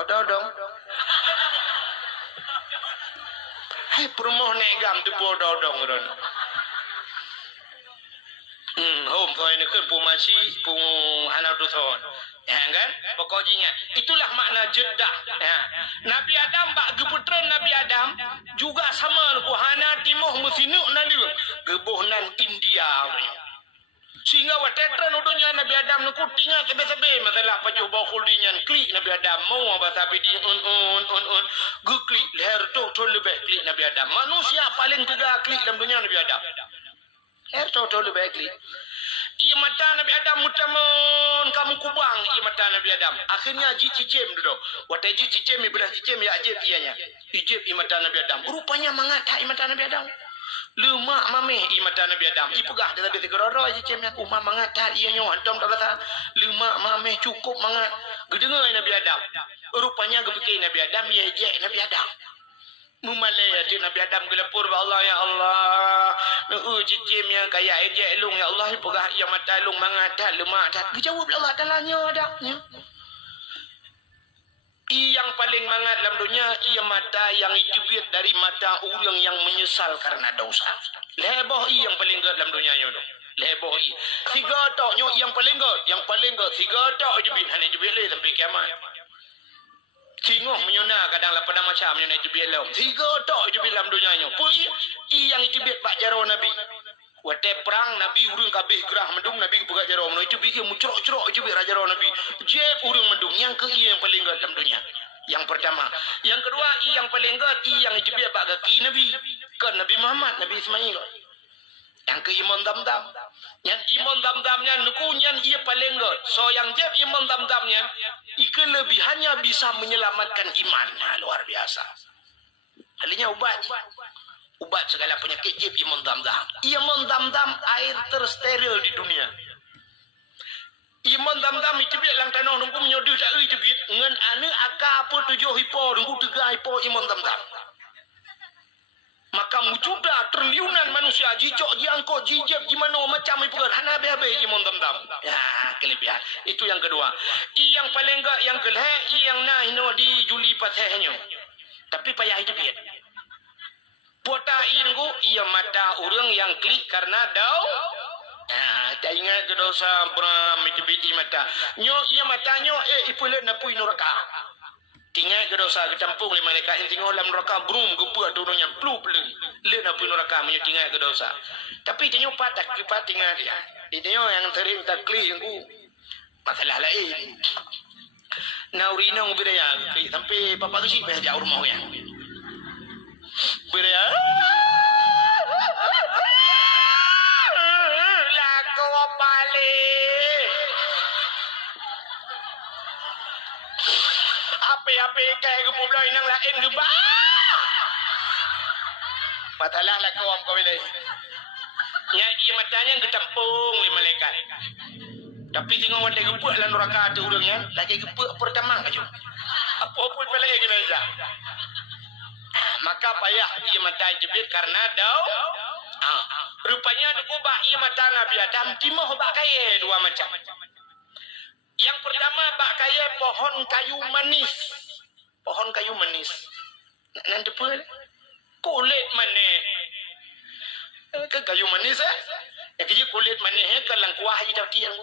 Ada dong. Hai promoh nek gam tu bodoh dong ron. Home kau ini kan pumasi pum anak tu thon. Ya kan? Pokoknya itulah makna Jeddah. Ya. Nabi Adam bak geputran Nabi Adam juga sama ku hana timoh musinuk nali gebuhnan India. Sehingga watetran udunya Nabi Adam ku tinggal sebe-sebe masalah pajuh bakuldinya klik Nabi Adam mau bahasa di un geklik leher tu lebih klik Nabi Adam. Manusia paling tegak klik dalam dunia Nabi Adam. Leher tu lebih klik. Ia mata Nabi Adam mutamun kamu kubang ia mata Nabi Adam. Akhirnya ji cicem dulu. Watai ji cicem ibadah cicem ya ajib ianya. Ijib ia mata Nabi Adam. Rupanya mangata ia mata Nabi Adam. Lemak mameh ia mata Nabi Adam. I pegah dia tapi keroro cicem aku mah mangata ia nyo hantam tak kata. Lemak mameh cukup mangat. Gedengar Nabi Adam. Rupanya gepikir Nabi Adam ia ejek Nabi Adam. Mumalai hati Nabi Adam gelepur Allah ya Allah. Cicim yang kaya ejek lung ya Allah pegah yang mata lung mangatat lemak tat. Dijawab Allah Ta'ala nya ada. Yang paling mangat dalam dunia ia mata yang dicubit dari mata orang yang menyesal karena dosa. Leboh yang paling gede dalam dunia itu. Leboh i. Tiga tok yang paling gede, tiga tok jubit hanya jubit le sampai kiamat. Kingoh menyona kadang lah pada macam menyona jubit le. Tiga tok jubit dalam dunia nya. Pui yang jubit pak jaro Nabi. Wate perang Nabi urang kabeh gerah mendung Nabi buka jaro meno itu bikin mucrok-crok itu raja Nabi. Je urang mendung yang ke yang paling gede dalam dunia. Yang pertama, yang kedua yang paling gede yang jubit bak kaki Nabi ke Nabi Muhammad, Nabi Ismail. Yang ke Imam Damdam. Yang Imam Damdamnya nukunyan ia paling gede. So yang jeb Imam Damdamnya kelebihannya bisa menyelamatkan iman. Nah, luar biasa. Halinya ubat segala penyakit jeb Imam Damdam. Imam Damdam air tersteril di dunia. Imam Damdam itu biar lang tanah nunggu menyodoh cari itu biar ngan ane aka apa 7 hipo nunggu 3 hipo Imam Damdam. Maka mujuda triliunan manusia jijok diangkut jijab gimana macam itu kan hana be Imam Damdam. Ya kelebihan. Itu yang kedua. Yang paling enggak yang keleh yang nah ino di Juli patehnya. Tapi payah itu biar. Pota irgu ia mata orang yang klik karena dau. Tak ingat ke dosa Bram itu biti mata. Nyo ia matanya ipulet napui neraka. Tinggal ke dosa ketampung le malaikat yang tinggal dalam neraka brum gebuat dunia plu pelu. Le napui neraka menyo tinggal ke dosa. Tapi tengok patak kipat tinggal dia. Tengok yang sering tak klik aku. Masalah lain. Naurina ngubiraya sampai papa tu sih jauh rumah ya. Biraya lagu pale ape kayak gebublok inang lain gebah matalah lagu am kau bilai nya matanya ketampung li malaikat tapi tengok wanda gebuk lan neraka tu urangnya lagi gebuk pertama kaju apa pun balai gini aja. Maka payah ia mata jebit karena dau. Rupanya dukubah ia mata Nabi Adam timoh bak kaya dua macam. Yang pertama bak kaya pohon kayu manis. Pohon kayu manis. Nanti apa? Kulit manis. Ke kayu manis Yang kulit manis ke langkuah aja dah tiang.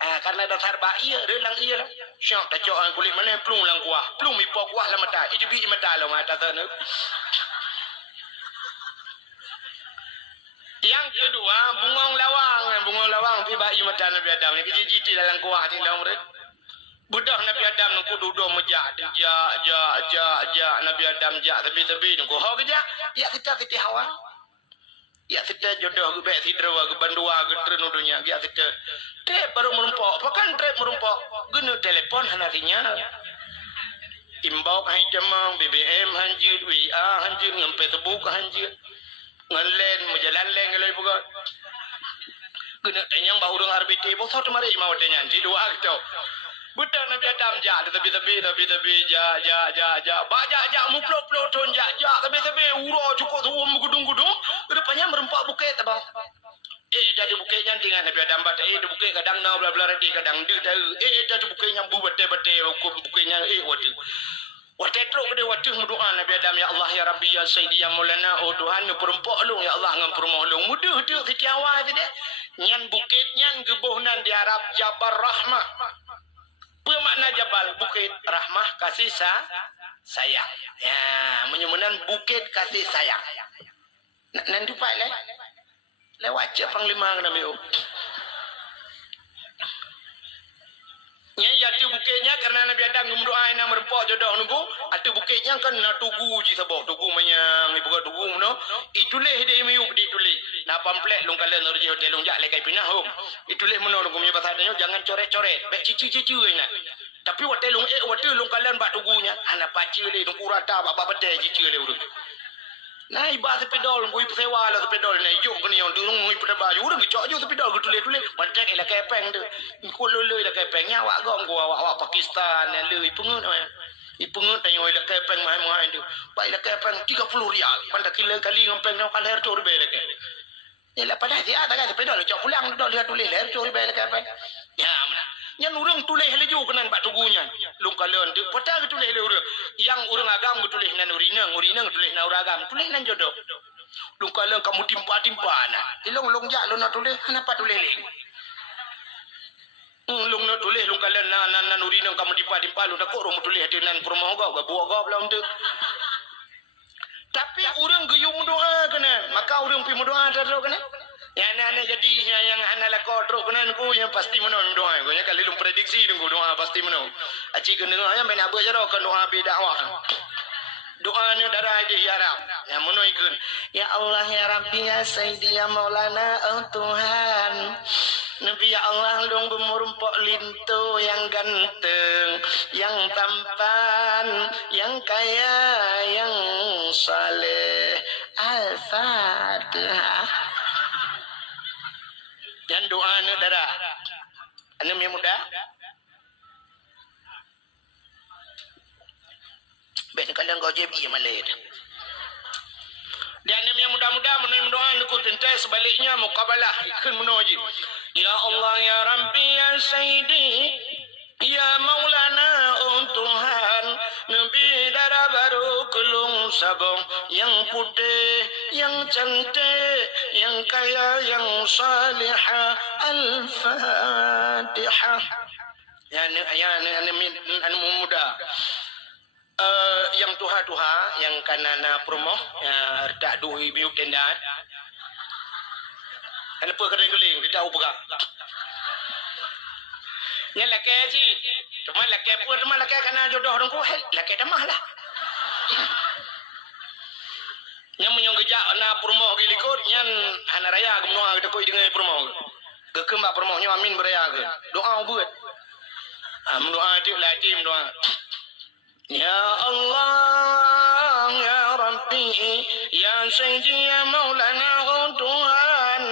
Karena dasar bayi relang iya lah. Syok tak cok kulit mana plung lang kuah. Plung mi pok kuah lah mata. Itu bi mata lah mata sana. Yang kedua bungong lawang pi bayi mata Nabi Adam ni kecil dalam kuah di dalam murid. Budak Nabi Adam nu duduk mejak ja Nabi Adam ja tebi nu ho keja. Ya kita hawa. Ya kita jodoh ke baik sidra ke bandua ke trenudunya ya kita trep baru merumpok pakan trep merumpok guna telepon hanarinya imbau hai jamang BBM hanjir WA hanjir ngam Facebook hanjir ngalen majalan leng lay buka guna tanyang bau dong RBT bos satu mari mau tanya di dua gitu budak Nabi Adam ja tapi ja baja muplok ton ja tapi uro cukup tu gudung rupanya merempak bukit abang jadi bukitnya dengan Nabi Adam bat di bukit kadang na bla bla ready kadang dia jadi bukitnya bu bete hukum bukitnya wate tro gede wate doa Nabi Adam ya Allah ya Rabbi ya Sayyidi ya Maulana oh Tuhan nu perempak lu ya Allah ngam permoh lu mudah tu setiawa je deh nyan bukit nyan gebuhnan di Arab Jabal Rahmah. Apa makna Jabal? Bukit rahmah kasih sayang. Ya, menyebutkan bukit kasih sayang. Nanti Pak lewat je panglima kena biu. Ya tu bukitnya karena Nabi Adam berdoa ina merempok jodoh nunggu. Atu bukitnya kan na tugu ji sabok tugu manyang ibu ka tugu no. Ituleh dia miu di tuleh. Na pamflet lung kalen orji hotel lung jak lekai pinah hom. Ituleh meno lung punya bahasa dia jangan coret-coret. Bek cici-cici ingat. Tapi hotel lung kalen bak tugunya. Ana paci le nung kurata bak bete cici le urang. Nah iba sepedol ngui sewa lah sepedol na ijo kini on turung ngui pada baju urang gicok jo sepedol gutule-tule bantek ila kepeng tu. Ko lele ila kepengnya awak gong gua awak Pakistan le ipungut ipungut tayo ila kepeng mai tu. Ba ila kepeng 30 rial. Panda kilo kali ngompeng no kan her cor be le ke. Ila pada dia ada sepedol cok pulang dol lihat tule her cor be le kepeng. Ya mana. Yang urang tule hele jo kenan bak tugunya. lung kalon tu pota tulis le urang yang urang agam tulis nan urina tulis nan urang agam tulis nan jodoh lung kalon kamu timpa na ilong jak lu nak tulis kenapa tulis leng lung nak tulis lung kalon nan urina kamu timpa lu tak orang tulis hati nan promo gak buah gak belum tu tapi urang geyung doa kena maka urang pi doa terus kena yang anak jadi yang anak lah kodrok kena aku yang pasti menang doa aku yang kali lu prediksi aku doa pasti menang aci kena doa yang main apa je doa kan doa beda awak doa ni darah dia ya Rab yang menang ikut ya Allah ya Rabbi ya Sayyidi ya Maulana oh Tuhan Nabi ya Allah dong bermurumpok lintu yang ganteng, yang tampan, yang kaya, yang saleh. Al-Fatihah. Dan doa negara. Anda yang muda? Baik kalian kau JB Malay. Dan yang muda-muda menerima doa aku tentai sebaliknya mukabalah ikut menuju. Ya Allah ya Rabbi ya Sayyidi ya Maulana oh Tuhan Nabi darah baru kelung sabong yang putih yang cantik yang kaya yang salihah Al-Fatihah. Ya muda. Yang tuha yang kanana promo tak duit biuk tendan apa kering-kering dia tahu pegang yang laki je cuma laki pun cuma laki kena jodoh orang ku laki damah lah yang menyong gejak na promo gilikut yang hana raya gemnoa kita koi dengan promo kekembak promonya amin beraya ke doa buat doa tu lagi doa Ya Allah, Ya Rabbi, Ya Sayyidi, Ya Maulana, oh Tuhan,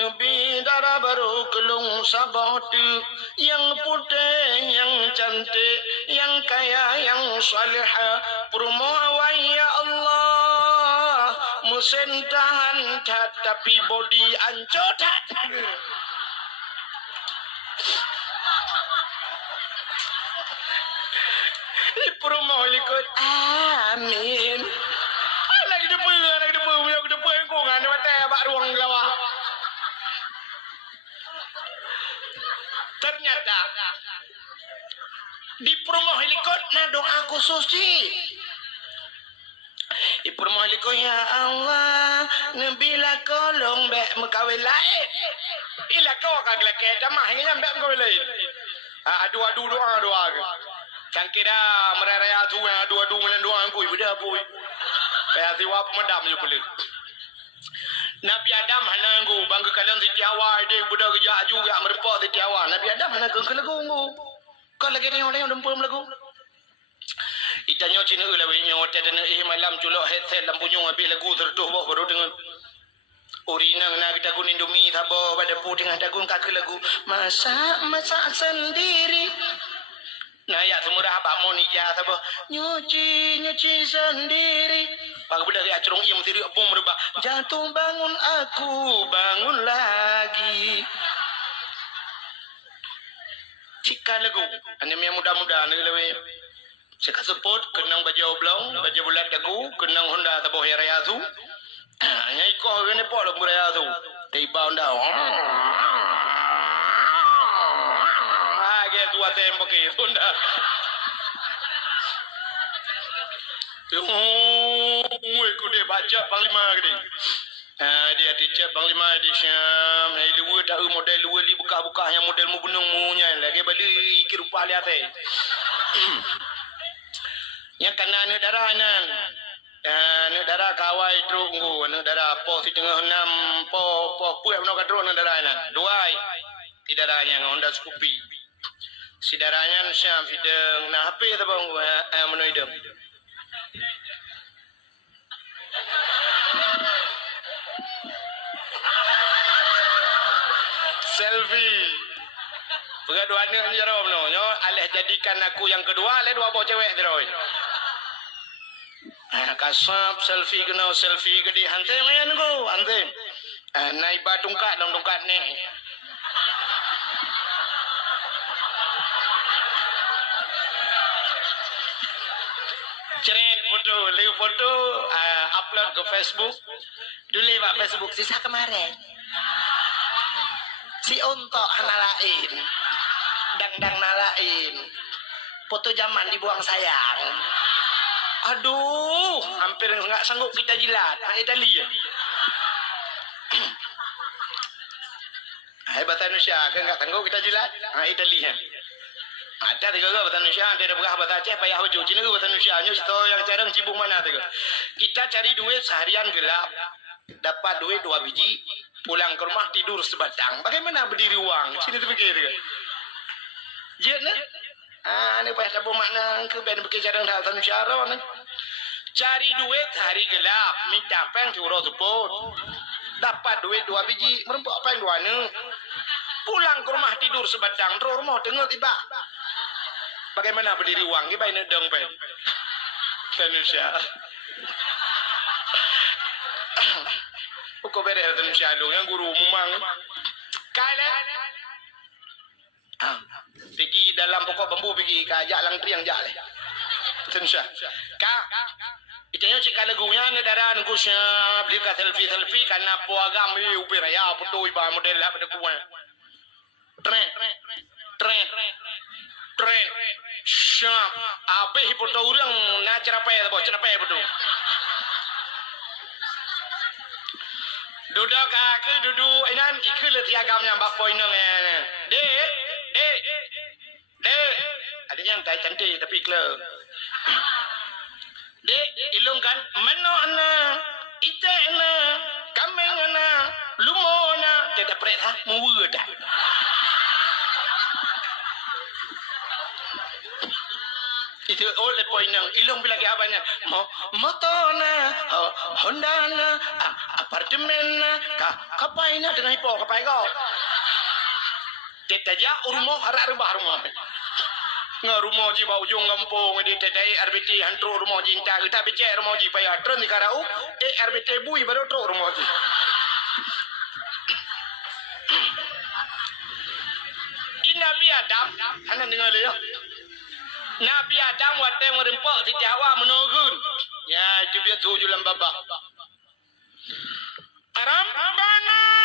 Nabi darah baru kelung sabatu, yang putih, yang cantik, yang kaya, yang salihah, Purmawan Ya Allah, musim tahan tapi body ancotat. Perumahan likut amin lagi depan punya aku depan kau kan mata abak ruang lawa ternyata di perumahan likut na doa khusus di perumahan likut ya Allah nabila kolong bek mekawin lain ila kau kagak kita mah yang bek mekawin lain adu doa kan kira meraya tu adu dengan doa aku beda boy kayak tiwa pemendam je pelik Nabi Adam hananggu bangga kalian setiawa dia budak kerja juga merepot setiawa Nabi Adam hananggu kelagu kau lagi tengok dempul melagu itanya cina lawi nyo teten malam culok headset lampu nyong habis lagu tertuh baru dengan Urinang nak kita guna Indomie tabo pada putih ada guna kaki lagu masak sendiri nah ya semua apa mau nikah apa nyuci sendiri pak budak ya cerong ia mesti dia bom berubah jatuh bangun aku bangun lagi cika lagu ane yang muda-muda ane lewe cika support kenang baju oblong baju bulat dagu kenang Honda tabo raya tu nyai ko gene polo raya tu tiba Honda tua tempo ke Honda. Aku dia baca Panglima gede. Dia teacher Panglima di Syam. Lu tahu model lu li buka-buka yang model mu gunung munya lagi balik ke rupa lihat yang kena negara nan. Negara kawai terunggu, negara po di tengah enam po puak nak kadron negara nan. Duai tidak ada yang Honda Scoopy. Sidaranya Syam hidung nah HP tu bang menuidum selfie berdua ni jarum no nyo alih jadikan aku yang kedua alih dua bawa cewek teroi kasap selfie kena selfie gede hante main go hante naik batungkat dong tungkat ni Ceret foto, liu foto, upload ke Facebook. Dulu pak Facebook sisa kemarin. Si untuk nalain, dang nalain. Foto zaman dibuang sayang. Aduh, hampir nggak sanggup kita jilat. Italia. Hai bahasa Indonesia, kan nggak sanggup kita jilat. Italia. Ada tiga bahasa Indonesia, ada berapa bahasa Aceh, payah baju. Cina bahasa Indonesia, nyus itu yang carang cibung mana tiga. Kita cari duit seharian gelap, dapat duit 2 biji, pulang ke rumah tidur sebatang. Bagaimana berdiri uang? Sini tu fikir tiga. Jena? Ini payah apa makna ke ben pakai carang bahasa Indonesia ni. Cari duit hari gelap, minta peng curah teput. Dapat duit 2 biji, merempok peng 2 ni. Pulang ke rumah tidur sebatang, terus rumah tengok tiba. Bagaimana berdiri uang? Kita ini dong pen. Indonesia. Kok beda Indonesia dong? Yang guru memang. Kala. Pergi dalam pokok bambu pergi ke jalan yang jalan. Indonesia. Kak. Itanya cik lagunya ni darah nungkusnya beli ka selfie karena puagam ni upir ya foto iba model lah pada kuan. Tren. Syam. Apa foto orang nak cerapai apa? Cerapai betul. Duduk kaki duduk inan ikut tiagamnya mbak poin nang. Dek. Ada yang tak cantik tapi klub. Dek, ilungkan mana ana, ite ana, kameng ana, lumo ana, tidak perintah muda. Itu oleh poin yang ilung bila abangnya motor na, Honda na, apartemen na, kapai na dengan ipo kapai kau. Tidak ja rumah harap rumah. Nga rumah ji bau ujung kampung di tetai RBT hantro rumah ji entah kita becek rumah ji payah tren di karau RBT bui baru tro rumah ji Nabi Adam hana dengar dia Nabi Adam wate merempok si Jawa menurun ya itu dia tujuh dalam babak Rabbana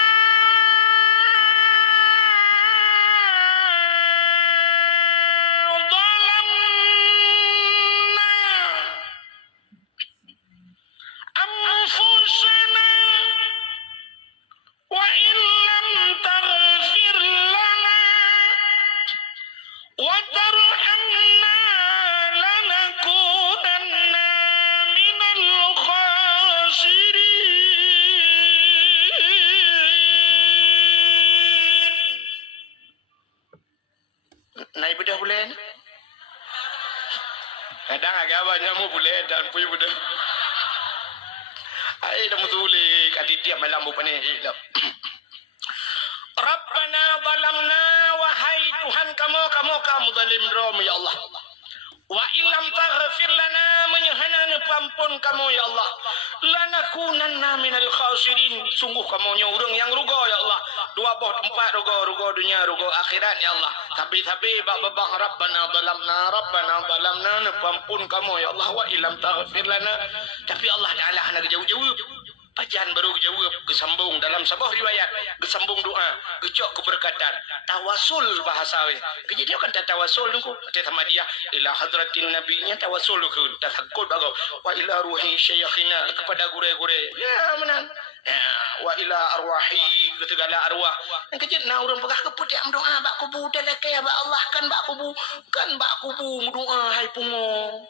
naik bedah bulan. Kadang agak banyak mu boleh dan puy bedah. Ai dah mutuli kat tiap malam bukan ni. Rabbana zalamna wahai Tuhan kamu zalim rom ya Allah. Wa illam taghfir lana menyahana pampun kamu ya Allah. Lanakunanna minal khasirin. Sungguh kamu urang yang rugo ya Allah. Dua boh tempat rugo dunia rugo akhirat ya Allah. Tapi babah Rabbana zalamna pampun kamu ya Allah wa illam taghfir lana. Tapi Allah Taala nak jauh-jauh. Pajan baru jawab kesambung dalam sebuah riwayat kesambung doa kecok keberkatan tawasul bahasa we kejadian kan tawasul nungku teh sama dia ila hadratin nabinya tawasul ke takut bago wa ila ruhi syekhina kepada gure-gure ya menan ya wa ila arwahi ke segala arwah yang kejadian na urang pegah keput yang doa bak kubu dalake ya Allah kan bak kubu doa hai pungo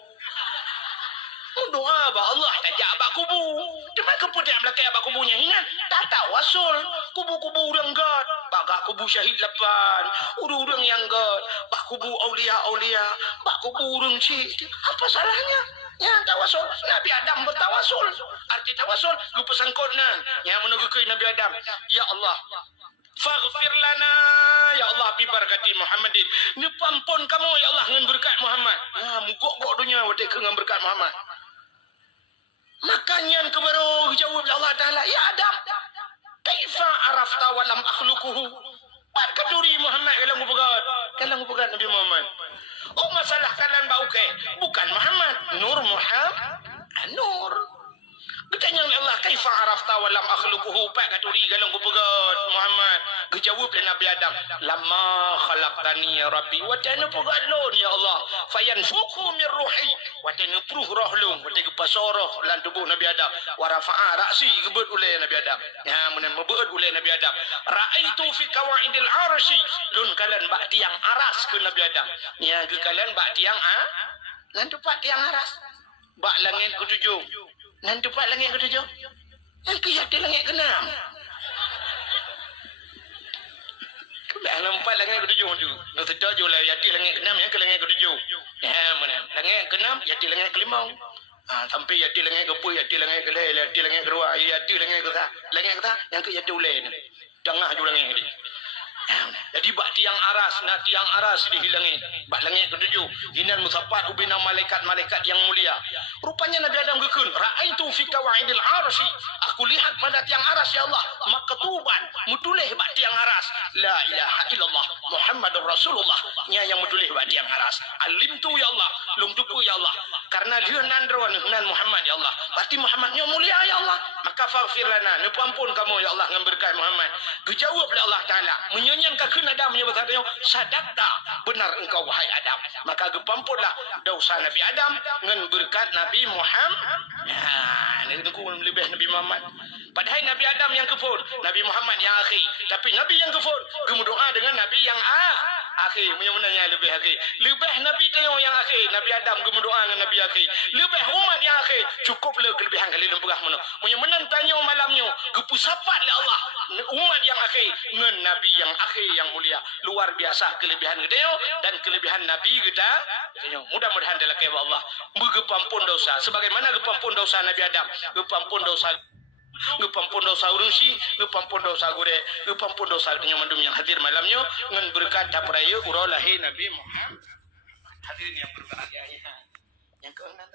doa ba Allah tajak abak kubu. Demak keput yang belakang abak kubunya ingat. Tak tawasul. Kubu-kubu urang God. Bagak kubu syahid lapan. Urang yang God. Bak kubu aulia. Bak kubu urang syih. Apa salahnya? Ya tawasul. Nabi Adam bertawasul. Arti tawasul. Lupa sangkutna. Yang menunggu ke Nabi Adam. Ya Allah. Faghfir lana ya Allah bi barakati Muhammadin. Ni pampun kamu ya Allah dengan berkat Muhammad. Ya mugok-gok dunia wate ke dengan berkat Muhammad. Makanya kebaru jawab Allah Taala, ya Adam, kaifa arafta wa lam akhluquhu? Barkaduri Muhammad kalau begat. kalang bukan Nabi Muhammad. Oh masalah kalan bau ke? Bukan Muhammad. Nur Muhammad. Nur. Bertanya oleh Allah, kaifa arafta wa lam akhluquhu? Pak katuri galang kupegat Muhammad. Kejawab oleh Nabi Adam, lama khalaqtani ya Rabbi wa tanu pegalon ya Allah. Fayanfukhu min ruhi wa tanu pruh rohlung wa tanu pasoroh lan tubuh Nabi Adam. Wa rafa'a ra'si gebet oleh Nabi Adam. Ya menan mebeut oleh Nabi Adam. Ra'aitu fi qawaidil arsy lun kalan bak tiang aras ke Nabi Adam. Ya ke kalan bak tiang lan tupak tiang aras. Bak langit ketujuh. Nan tupak langit ketujuh. Yang ke langit keenam. Dah nampak langit ketujuh tu. Nak sedar je lah yati langit keenam yang ke langit ketujuh. Ya mana? Langit keenam yati langit kelima. Sampai yati langit ke yati langit ke yati langit kedua, yati langit ke langit ke yang ke yati ulai ni. Tengah je langit ni. Jadi bak tiang aras, nak tiang aras dihilangi. Bak langit ketujuh. Hinan musafat ubina malaikat-malaikat yang mulia. Rupanya Nabi Adam gekun. Ra'aitu fi qawaidil arsy. Aku lihat pada tiang aras ya Allah. Maktuban. Mutulih bak tiang aras. La ilaha illallah. Muhammadur Rasulullah. Nya yang mutulih bak tiang aras. Alimtu ya Allah. Lung tupu ya Allah. Karena dia nandron nan Muhammad ya Allah. Pasti Muhammadnya mulia ya Allah. Maka faghfir lana. Ampun kamu ya Allah dengan berkat Muhammad. Dijawab oleh Allah Taala. Menyanyikan kena Adam menyebut Adam, sadaqta, benar engkau wahai Adam. Maka gepampunlah dosa Nabi Adam dengan berkat Nabi Muhammad. Ini aku lebih Nabi Muhammad. Padahal Nabi Adam yang kafir, Nabi Muhammad yang akhir. Tapi Nabi yang kafir, gemudoa dengan Nabi yang akhir. Menanya lebih akhir. Lebih Nabi tengok yang akhir. Nabi Adam gemudoa dengan Nabi akhir. Lebih umat yang akhir. Cukuplah kelebihan kali lembagah mana. Menang tanya malamnya. Gepusapat oleh Allah. Umat yang akhir dengan Nabi yang akhir yang mulia. Luar biasa kelebihan kita dan kelebihan Nabi kita. Mudah-mudahan dalam kewa Allah. Bergepampun dosa. Sebagaimana gepampun dosa Nabi Adam. Gepampun dosa. Gepampun dosa urusi, gepampun dosa gure, gepampun dosa penyamandum yang hadir malamnya dengan berkat dapraya urah lahir Nabi Muhammad. Hadirin yang berbahagia. Yang keenam